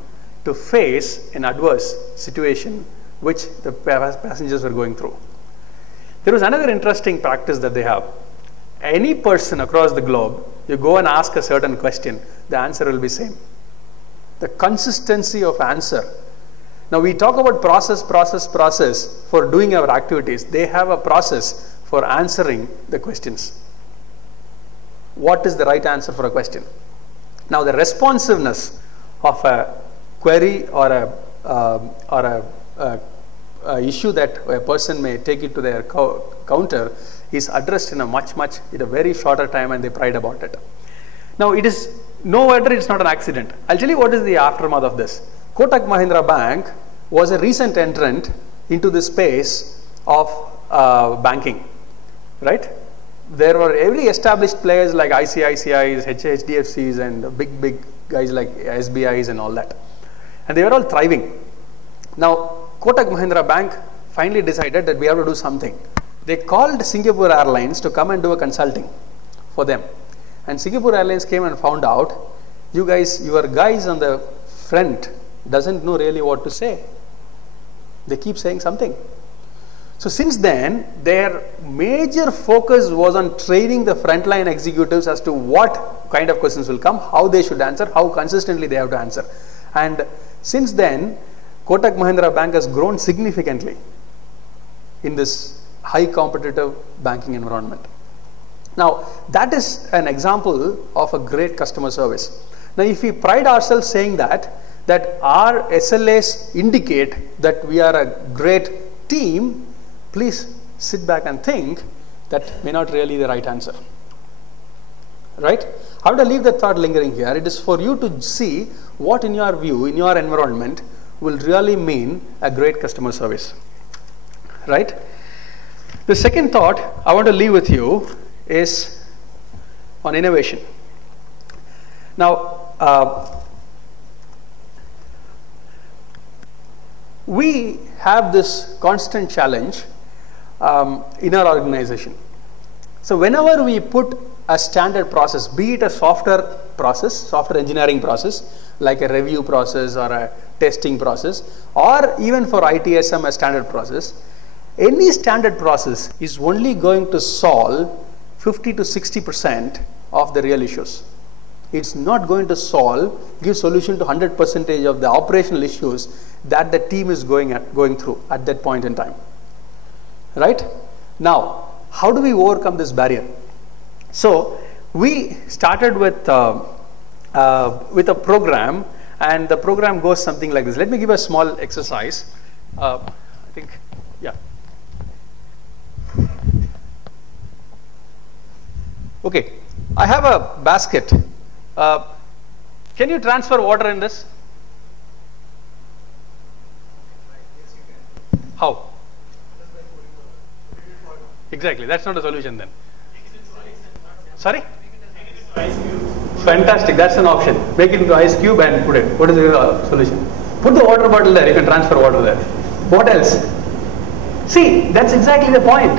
to face an adverse situation which the passengers were going through. There was another interesting practice that they have. Any person across the globe, you go and ask a certain question, the answer will be same. The consistency of answer. Now we talk about process for doing our activities. They have a process for answering the questions. What is the right answer for a question? Now the responsiveness of a query or a issue that a person may take it to their counter is addressed in a very shorter time, and they pride about it. Now it is no wonder it's not an accident. I'll tell you what is the aftermath of this. Kotak Mahindra Bank was a recent entrant into the space of banking, right? There were every established players like ICICIs, HDFCs, and big guys like SBIs and all that. And they were all thriving. Now, Kotak Mahindra Bank finally decided that we have to do something. They called Singapore Airlines to come and do a consulting for them. And Singapore Airlines came and found out, your guys on the front doesn't know really what to say. They keep saying something. So since then, their major focus was on training the frontline executives as to what kind of questions will come, how they should answer, how consistently they have to answer. And since then, Kotak Mahindra Bank has grown significantly in this high competitive banking environment. Now, that is an example of a great customer service. Now, if we pride ourselves saying that our SLAs indicate that we are a great team, please sit back and think that may not really be the right answer. Right? How to leave the thought lingering here? It is for you to see what in your view, in your environment, will really mean a great customer service. Right? The second thought I want to leave with you is on innovation. Now, we have this constant challenge in our organization. So whenever we put a standard process, be it a software engineering process, like a review process or a testing process, or even for ITSM a standard process, any standard process is only going to solve 50 to 60% of the real issues. It's not going to give solution to 100% of the operational issues that the team is going through at that point in time. Right? Now, how do we overcome this barrier? So, we started with a program, and the program goes something like this. Let me give a small exercise. I think, yeah. Okay, I have a basket. Can you transfer water in this? How? Exactly, that's not a solution then. Sorry? Fantastic, that's an option. Make it into ice cube and put it. What is the solution? Put the water bottle there, you can transfer water there. What else? See, that's exactly the point.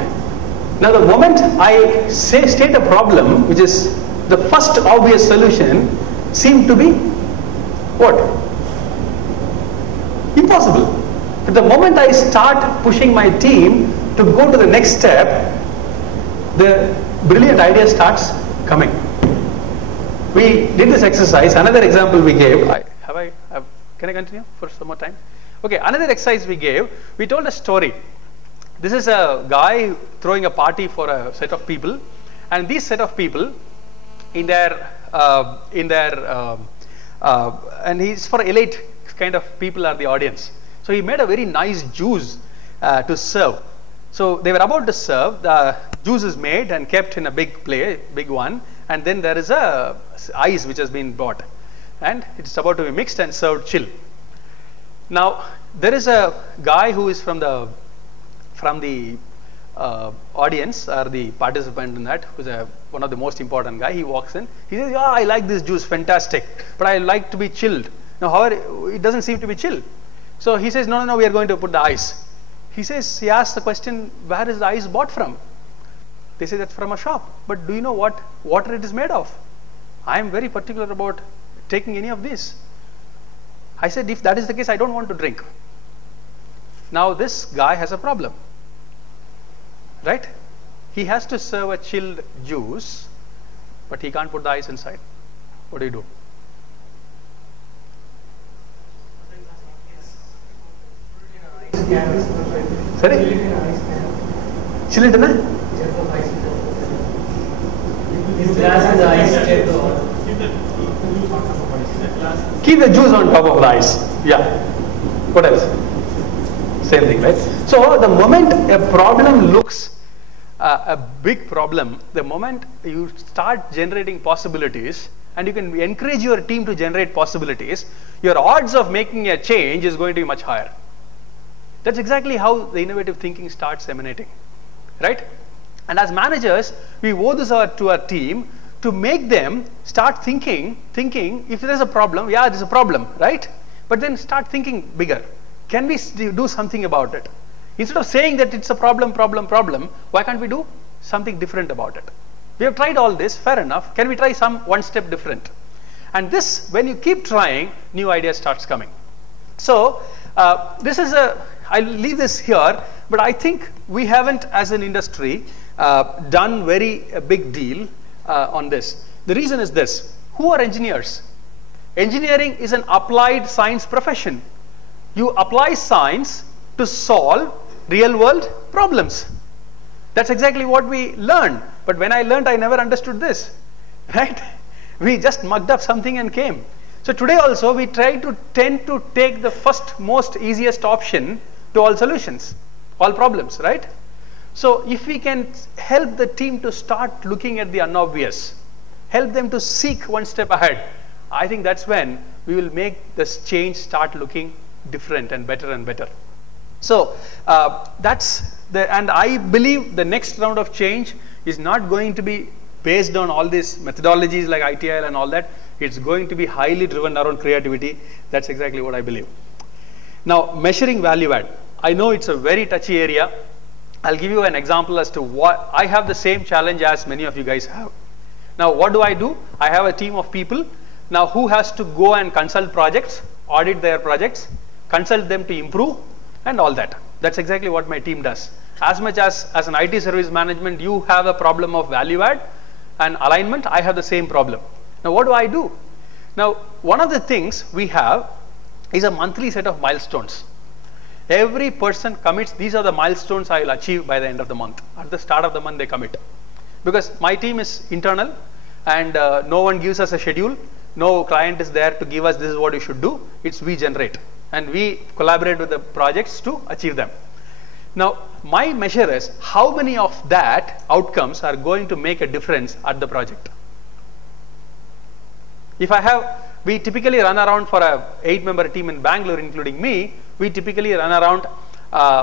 Now the moment I state a problem, which is the first obvious solution, seemed to be what? Impossible. But the moment I start pushing my team to go to the next step, the brilliant idea starts coming. We did this exercise. Another example we gave. Can I continue for some more time? Okay, another exercise we gave. We told a story. This is a guy throwing a party for a set of people, and these set of people, and he's for elite kind of people are the audience. So he made a very nice juice to serve. So they were about to serve. The juice is made and kept in a big one, and then there is a ice which has been bought, and it's about to be mixed and served chill. Now there is a guy who is from the audience or the participant in that, who's one of the most important guy. He walks in. He says, "Yeah, I like this juice, fantastic, but I like to be chilled." Now, however, it doesn't seem to be chilled. So he says, "No, we are going to put the ice." He asks the question, "Where is the ice bought from?" They say that's from a shop. But do you know what water it is made of? I am very particular about taking any of this. I said, if that is the case, I don't want to drink. Now this guy has a problem, right? He has to serve a chilled juice, but he can't put the ice inside. What do you do? Sorry? Chill it in there? Keep the juice on top of the ice. Yeah. What else? Same thing, right? So the moment a problem looks a big problem, the moment you start generating possibilities, and you can encourage your team to generate possibilities, your odds of making a change is going to be much higher. That's exactly how the innovative thinking starts emanating, right? And as managers, we owe this to our team to make them start thinking if there's a problem, yeah, there's a problem, right? But then start thinking bigger. Can we do something about it? Instead of saying that it's a problem, why can't we do something different about it? We have tried all this, fair enough. Can we try one step different? And this, when you keep trying, new ideas starts coming. So I'll leave this here, but I think we haven't, as an industry, done a big deal on this. The reason is this: who are engineers? Engineering is an applied science profession. You apply science to solve real-world problems. That's exactly what we learned. But when I learned, I never understood this, right? We just mugged up something and came. So today also, we tend to take the first, most easiest option to all solutions, all problems, right? So if we can help the team to start looking at the unobvious, help them to seek one step ahead, I think that's when we will make this change start looking different and better and better. So and I believe the next round of change is not going to be based on all these methodologies like ITIL and all that. It's going to be highly driven around creativity. That's exactly what I believe. Now, measuring value add. I know it's a very touchy area. I'll give you an example as to what I have the same challenge as many of you guys have. Now, what do? I have a team of people now who has to go and consult projects, audit their projects, consult them to improve, and all that. That's exactly what my team does. As much as an IT service management, you have a problem of value add and alignment, I have the same problem. Now, what do? Now, one of the things we have is a monthly set of milestones. Every person commits, these are the milestones I will achieve by the end of the month. At the start of the month, they commit. Because my team is internal and no one gives us a schedule. No client is there to give us this is what you should do. It's we generate. And we collaborate with the projects to achieve them. Now, my measure is how many of that outcomes are going to make a difference at the project. We typically run around for a 8-member team in Bangalore, including me, we typically run around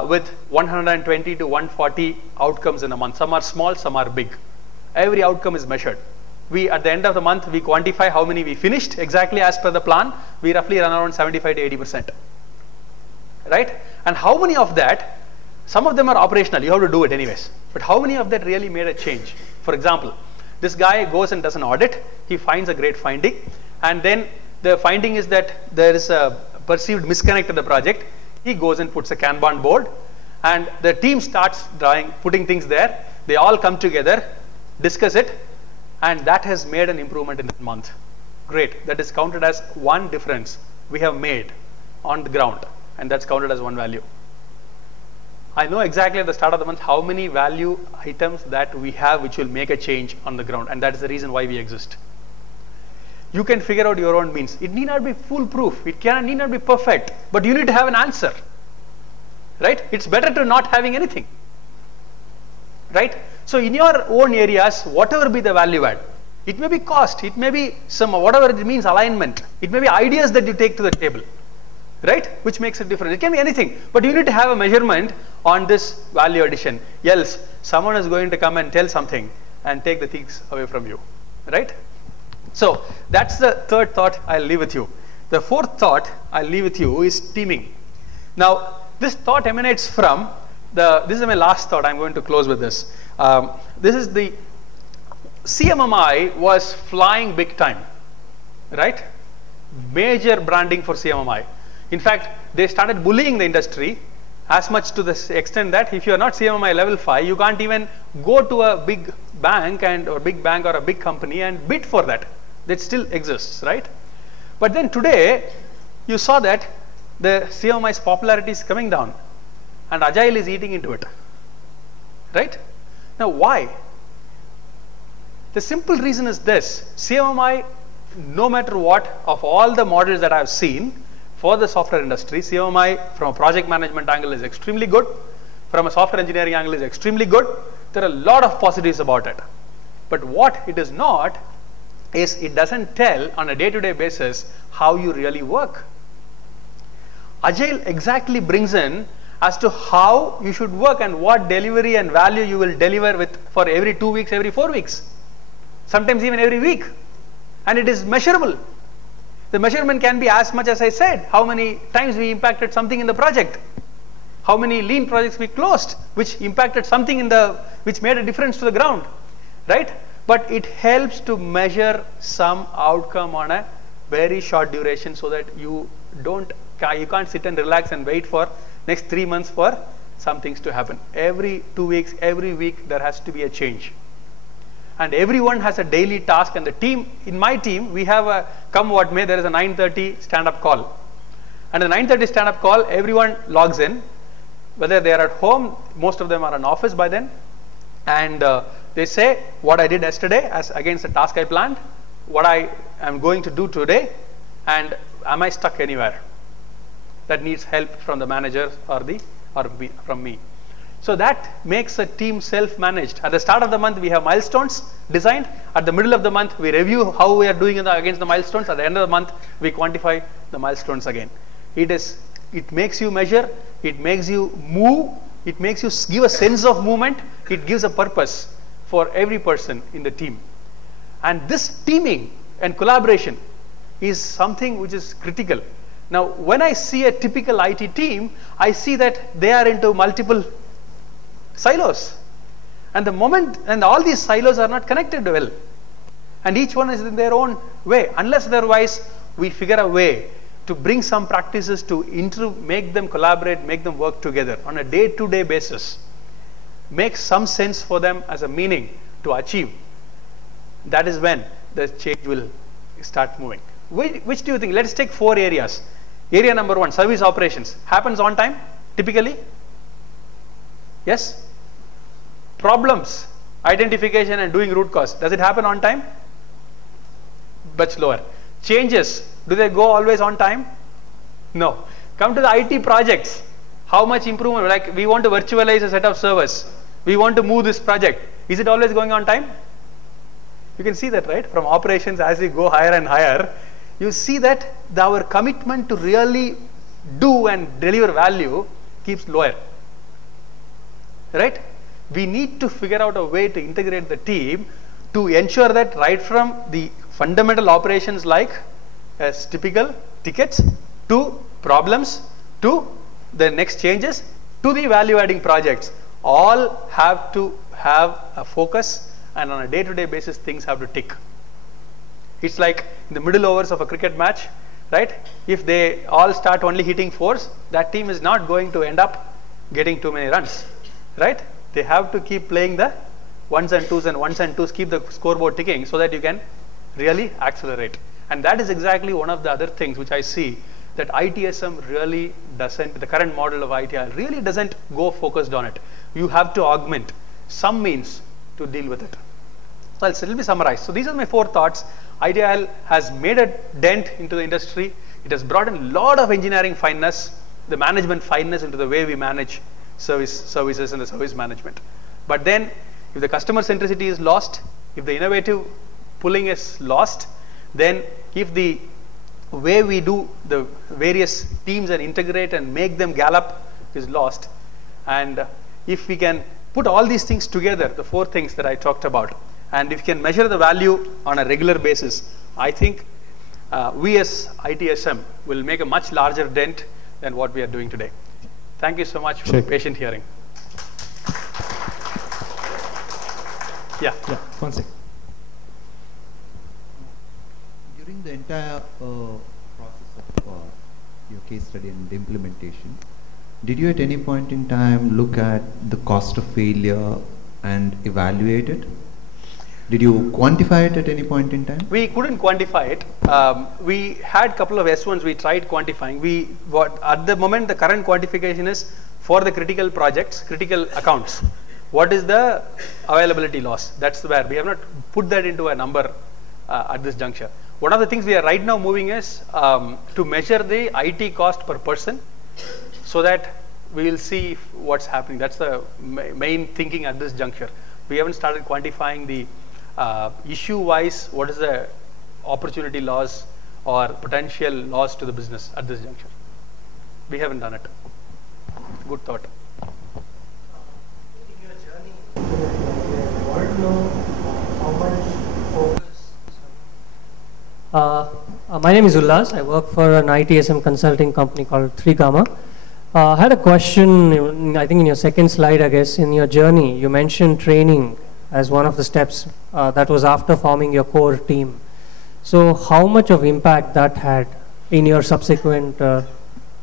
with 120 to 140 outcomes in a month. Some are small, some are big. Every outcome is measured. At the end of the month, we quantify how many we finished exactly as per the plan. We roughly run around 75 to 80%. Right? And how many of that, some of them are operational, you have to do it anyways. But how many of that really made a change? For example, this guy goes and does an audit. He finds a great finding. And then the finding is that there is a perceived misconnect in the project. He goes and puts a Kanban board. And the team starts putting things there. They all come together, discuss it. And that has made an improvement in that month. Great. That is counted as one difference we have made on the ground. And that's counted as one value. I know exactly at the start of the month how many value items that we have which will make a change on the ground. And that is the reason why we exist. You can figure out your own means. It need not be foolproof. It need not be perfect. But you need to have an answer. Right? It's better to not having anything. Right? So in your own areas, whatever be the value add, it may be cost, it may be whatever it means, alignment. It may be ideas that you take to the table. Right? Which makes a difference. It can be anything. But you need to have a measurement on this value addition. Else, someone is going to come and tell something and take the things away from you. Right? So that's the third thought I'll leave with you. The fourth thought I'll leave with you is teaming. Now, this thought emanates from this is my last thought. I'm going to close with this. This is the CMMI was flying big time, right? Major branding for CMMI. In fact, they started bullying the industry as much to the extent that if you are not CMMI level 5, you can't even go to a big bank or a big company and bid for that. That still exists, right? But then today, you saw that the CMMI's popularity is coming down and Agile is eating into it, right? Now, why? The simple reason is this: CMMI, no matter what, of all the models that I've seen for the software industry, CMMI from a project management angle is extremely good. From a software engineering angle is extremely good. There are a lot of positives about it. But what it is not is it doesn't tell on a day-to-day basis how you really work. Agile exactly brings in as to how you should work and what delivery and value you will deliver with for every 2 weeks, every 4 weeks, sometimes even every week. And it is measurable. The measurement can be as much as I said, how many times we impacted something in the project, how many lean projects we closed, which impacted something which made a difference to the ground, right? But it helps to measure some outcome on a very short duration so that you can't sit and relax and wait for next 3 months for some things to happen. Every 2 weeks, every week, there has to be a change. And everyone has a daily task, and the team, in my team, we have a, come what may, there is a 9:30 stand-up call. And the 9:30 stand-up call, everyone logs in, whether they are at home, most of them are in office by then, and they say what I did yesterday as against the task I planned, what I am going to do today, and am I stuck anywhere that needs help from the manager or from me. So that makes a team self-managed. At the start of the month, we have milestones designed. At the middle of the month, we review how we are doing against the milestones. At the end of the month, we quantify the milestones again. It makes you measure, it makes you move, it makes you give a sense of movement, it gives a purpose for every person in the team. And this teaming and collaboration is something which is critical. Now, when I see a typical IT team, I see that they are into multiple silos, and all these silos are not connected well, and each one is in their own way. Unless otherwise we figure a way to bring some practices to make them collaborate, make them work together on a day-to-day basis, make some sense for them as a meaning to achieve, that is when the change will start moving. Which do you think? Let's take 4 areas. Area number 1, service operations, happens on time typically. Yes? Problems, identification and doing root cause, does it happen on time? Much lower. Changes, do they go always on time? No. Come to the IT projects, how much improvement, like we want to virtualize a set of servers, we want to move this project, is it always going on time? You can see that, right? From operations, as we go higher and higher, you see that our commitment to really do and deliver value keeps lower. Right? We need to figure out a way to integrate the team to ensure that right from the fundamental operations like as typical tickets to problems to the next changes to the value adding projects, all have to have a focus, and on a day-to-day basis things have to tick. It's like in the middle overs of a cricket match, right? If they all start only hitting 4s, that team is not going to end up getting too many runs. Right? They have to keep playing the 1s and 2s and 1s and 2s, keep the scoreboard ticking so that you can really accelerate. And that is exactly one of the other things which I see that ITSM really doesn't, the current model of ITIL really doesn't go focused on it. You have to augment some means to deal with it. So let me summarize. So these are my 4 thoughts. ITIL has made a dent into the industry. It has brought in a lot of engineering fineness, the management fineness into the way we manage services and the service management. But then if the customer centricity is lost, if the innovative pulling is lost, then if the way we do the various teams and integrate and make them gallop is lost, and if we can put all these things together, the 4 things that I talked about, and if we can measure the value on a regular basis, I think we as ITSM will make a much larger dent than what we are doing today. Thank you so much for your patient hearing. Yeah. Yeah, one second. During the entire process of your case study and implementation, did you at any point in time look at the cost of failure and evaluate it? Did you quantify it at any point in time? We couldn't quantify it. We had a couple of S1s we tried quantifying. At the moment, the current quantification is for the critical projects, critical accounts. What is the availability loss? That's where we have not put that into a number at this juncture. One of the things we are right now moving is to measure the IT cost per person, so that we will see what's happening. That's the main thinking at this juncture. We haven't started quantifying the issue-wise, what is the opportunity loss or potential loss to the business at this juncture. We haven't done it. Good thought. In your journey, I want to know how much focus. My name is Ullas. I work for an ITSM consulting company called 3Gamma. I had a question, I think in your second slide, I guess, in your journey, you mentioned training as one of the steps. That was after forming your core team. So how much of impact that had in your subsequent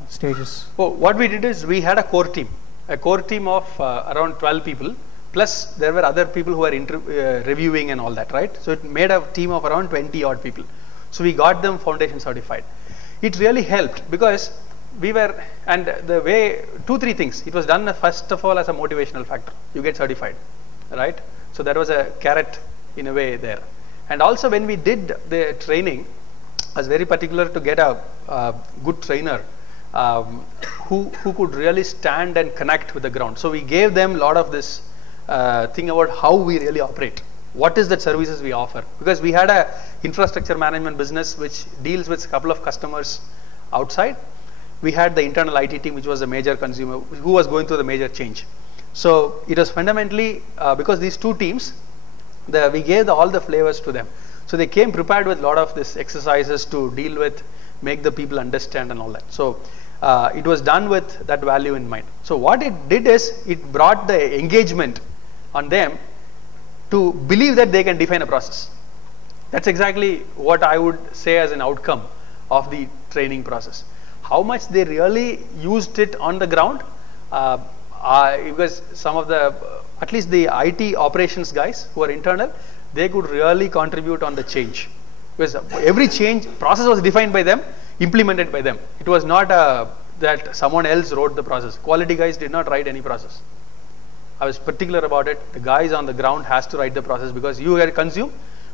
stages? Well, what we did is we had a core team of around 12 people, plus there were other people who were reviewing and all that, right? So it made a team of around 20 odd people. So we got them foundation certified. It really helped because we were, and the way, 2-3 things. It was done first of all as a motivational factor. You get certified, right? So there was a carrot in a way there. And also when we did the training, I was very particular to get a good trainer who could really stand and connect with the ground. So we gave them a lot of this thing about how we really operate. What is the services we offer? Because we had a infrastructure management business which deals with a couple of customers outside. We had the internal IT team, which was a major consumer, who was going through the major change. So it was fundamentally because these two teams, we gave all the flavors to them. So they came prepared with a lot of these exercises to deal with, make the people understand and all that. So it was done with that value in mind. So what it did is it brought the engagement on them to believe that they can define a process. That's exactly what I would say as an outcome of the training process. How much they really used it on the ground, because some of the, at least the IT operations guys who are internal, they could really contribute on the change. Because every change process was defined by them, implemented by them. It was not that someone else wrote the process. Quality guys did not write any process. I was particular about it. The guys on the ground has to write the process, because you consume.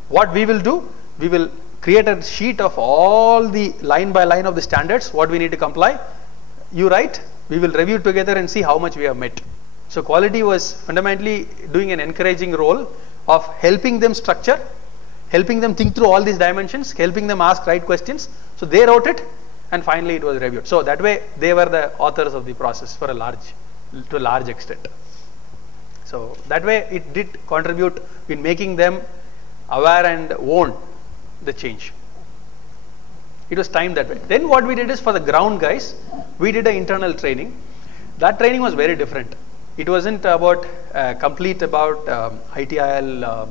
What we will do, we will create a sheet of all the line by line of the standards, what we need to comply. You write, we will review together and see how much we have met. So quality was fundamentally doing an encouraging role of helping them structure, helping them think through all these dimensions, helping them ask right questions. So they wrote it, and finally it was reviewed. So that way they were the authors of the process to a large extent. So that way it did contribute in making them aware and own the change. It was timed that way. Then what we did is, for the ground guys, we did an internal training. That training was very different. It wasn't about complete about ITIL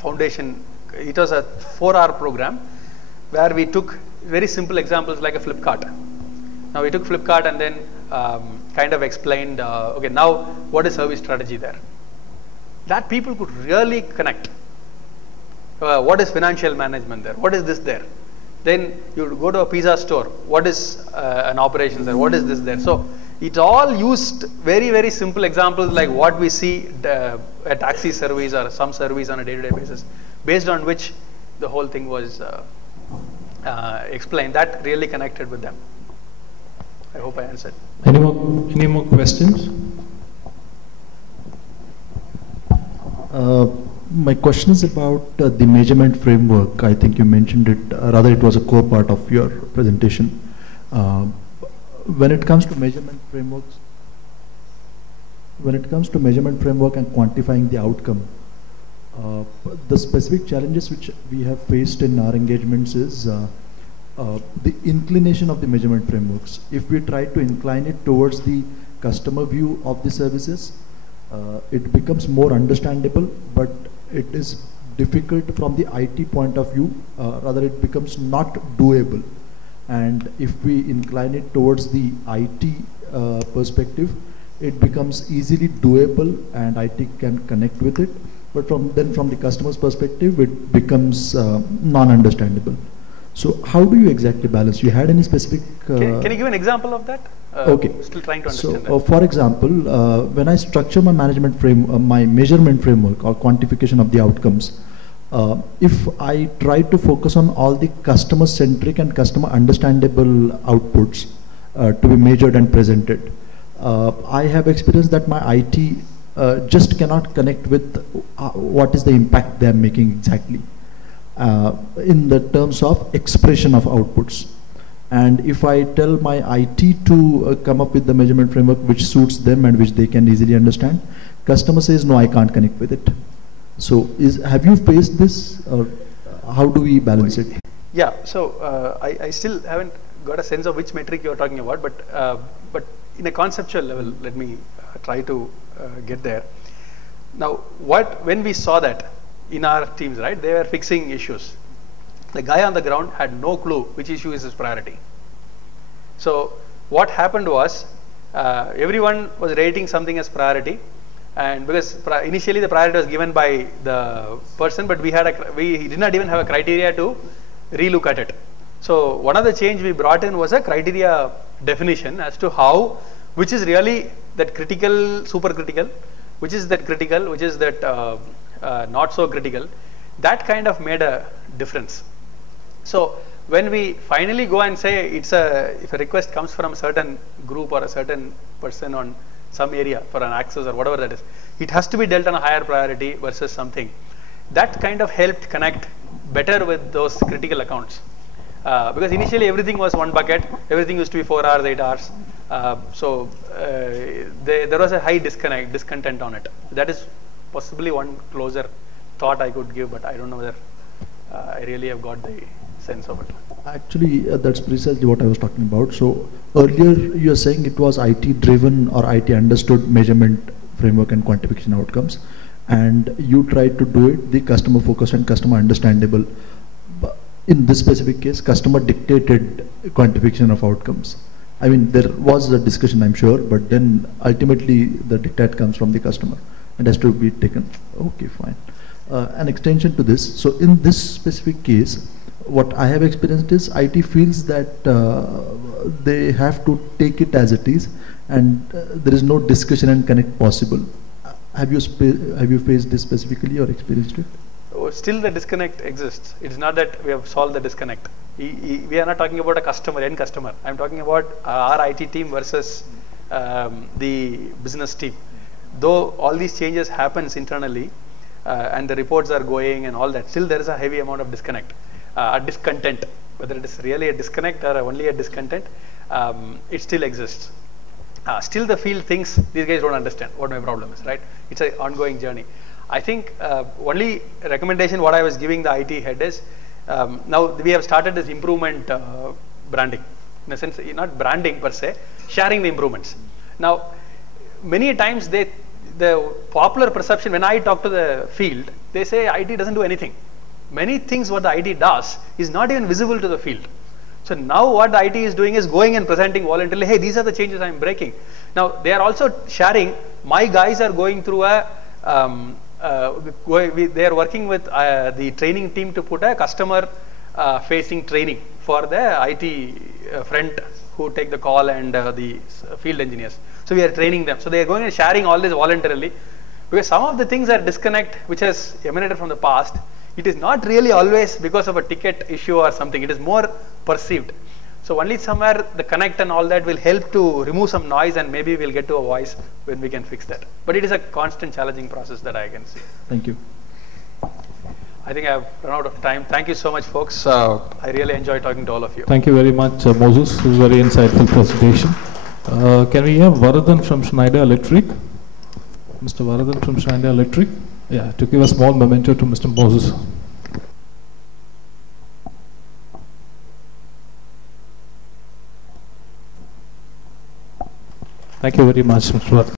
foundation. It was a 4-hour program where we took very simple examples like a Flipkart. Now we took Flipkart and then kind of explained, okay, now what is service strategy there? That people could really connect. What is financial management there? What is this there? Then you go to a pizza store. What is an operations there? What is this there? So it all used very, very simple examples like what we see a taxi service or some service on a day-to-day basis, based on which the whole thing was explained. That really connected with them. I hope I answered. Any more questions? My question is about the measurement framework. I think you mentioned it, rather it was a core part of your presentation. When it comes to measurement frameworks, and quantifying the outcome, the specific challenges which we have faced in our engagements is the inclination of the measurement frameworks. If we try to incline it towards the customer view of the services, it becomes more understandable, but it is difficult from the IT point of view, rather it becomes not doable. And if we incline it towards the IT perspective, it becomes easily doable and IT can connect with it. But from the customer's perspective, it becomes non-understandable. So how do you exactly balance? You had any specific? Can you give an example of that? Okay. Still trying to understand So, that. for example, when I structure my management my measurement framework or quantification of the outcomes, if I try to focus on all the customer-centric and customer-understandable outputs to be measured and presented, I have experienced that my IT just cannot connect with what is the impact they are making exactly in the terms of expression of outputs. And if I tell my IT to come up with the measurement framework which suits them and which they can easily understand, customer says, no, I can't connect with it. So have you faced this, or how do we balance it? Yeah, so I still haven't got a sense of which metric you're talking about, but in a conceptual level, let me try to get there. Now, when we saw that in our teams, right, they were fixing issues. The guy on the ground had no clue which issue is his priority. So what happened was, everyone was rating something as priority, and because initially the priority was given by the person, but we did not even have a criteria to relook at it. So one of the change we brought in was a criteria definition as to which is really that critical, super critical, which is that critical, which is that not so critical. That kind of made a difference. So when we finally go and say if a request comes from a certain group or a certain person on some area for an access or whatever that is, it has to be dealt on a higher priority versus something. That kind of helped connect better with those critical accounts. Because initially everything was one bucket, everything used to be 4 hours, 8 hours. So there was a high discontent on it. That is possibly one closer thought I could give, but I don't know whether I really have got the sense of it. Actually, that's precisely what I was talking about. So earlier you are saying it was IT driven or IT understood measurement framework and quantification outcomes, and you tried to do it the customer focused and customer understandable. In this specific case, customer dictated quantification of outcomes. I mean, there was a discussion, I'm sure, but then ultimately the dictate comes from the customer and has to be taken. Okay, fine. An extension to this. So in this specific case, what I have experienced is IT feels that they have to take it as it is, and there is no discussion and connect possible. Have you faced this specifically or experienced it? Still the disconnect exists. It's not that we have solved the disconnect. We are not talking about a customer, end customer. I'm talking about our IT team versus the business team. Though all these changes happens internally and the reports are going and all that, still there is a heavy amount of disconnect, discontent. Whether it is really a disconnect or only a discontent, it still exists. Still the field thinks these guys don't understand what my problem is, right? It's an ongoing journey. I think only recommendation what I was giving the IT head is, now we have started this improvement branding. In a sense, not branding per se, sharing the improvements. Now, many times the popular perception, when I talk to the field, they say IT doesn't do anything. Many things what the IT does is not even visible to the field. So now what the IT is doing is going and presenting voluntarily, hey, these are the changes I'm breaking. Now they are also sharing, my guys are going through a, they are working with the training team to put a customer facing training for the IT front who take the call and the field engineers. So we are training them. So they are going and sharing all this voluntarily, because some of the things are disconnect which has emanated from the past. It is not really always because of a ticket issue or something. It is more perceived. So only somewhere the connect and all that will help to remove some noise, and maybe we'll get to a voice when we can fix that. But it is a constant challenging process that I can see. Thank you. I think I have run out of time. Thank you so much, folks. I really enjoyed talking to all of you. Thank you very much, Moses. It was a very insightful presentation. Can we have Varadan from Schneider Electric? Mr. Varadan from Schneider Electric. Yeah, to give a small memento to Mr. Moses. Thank you very much, Mr. Varadan.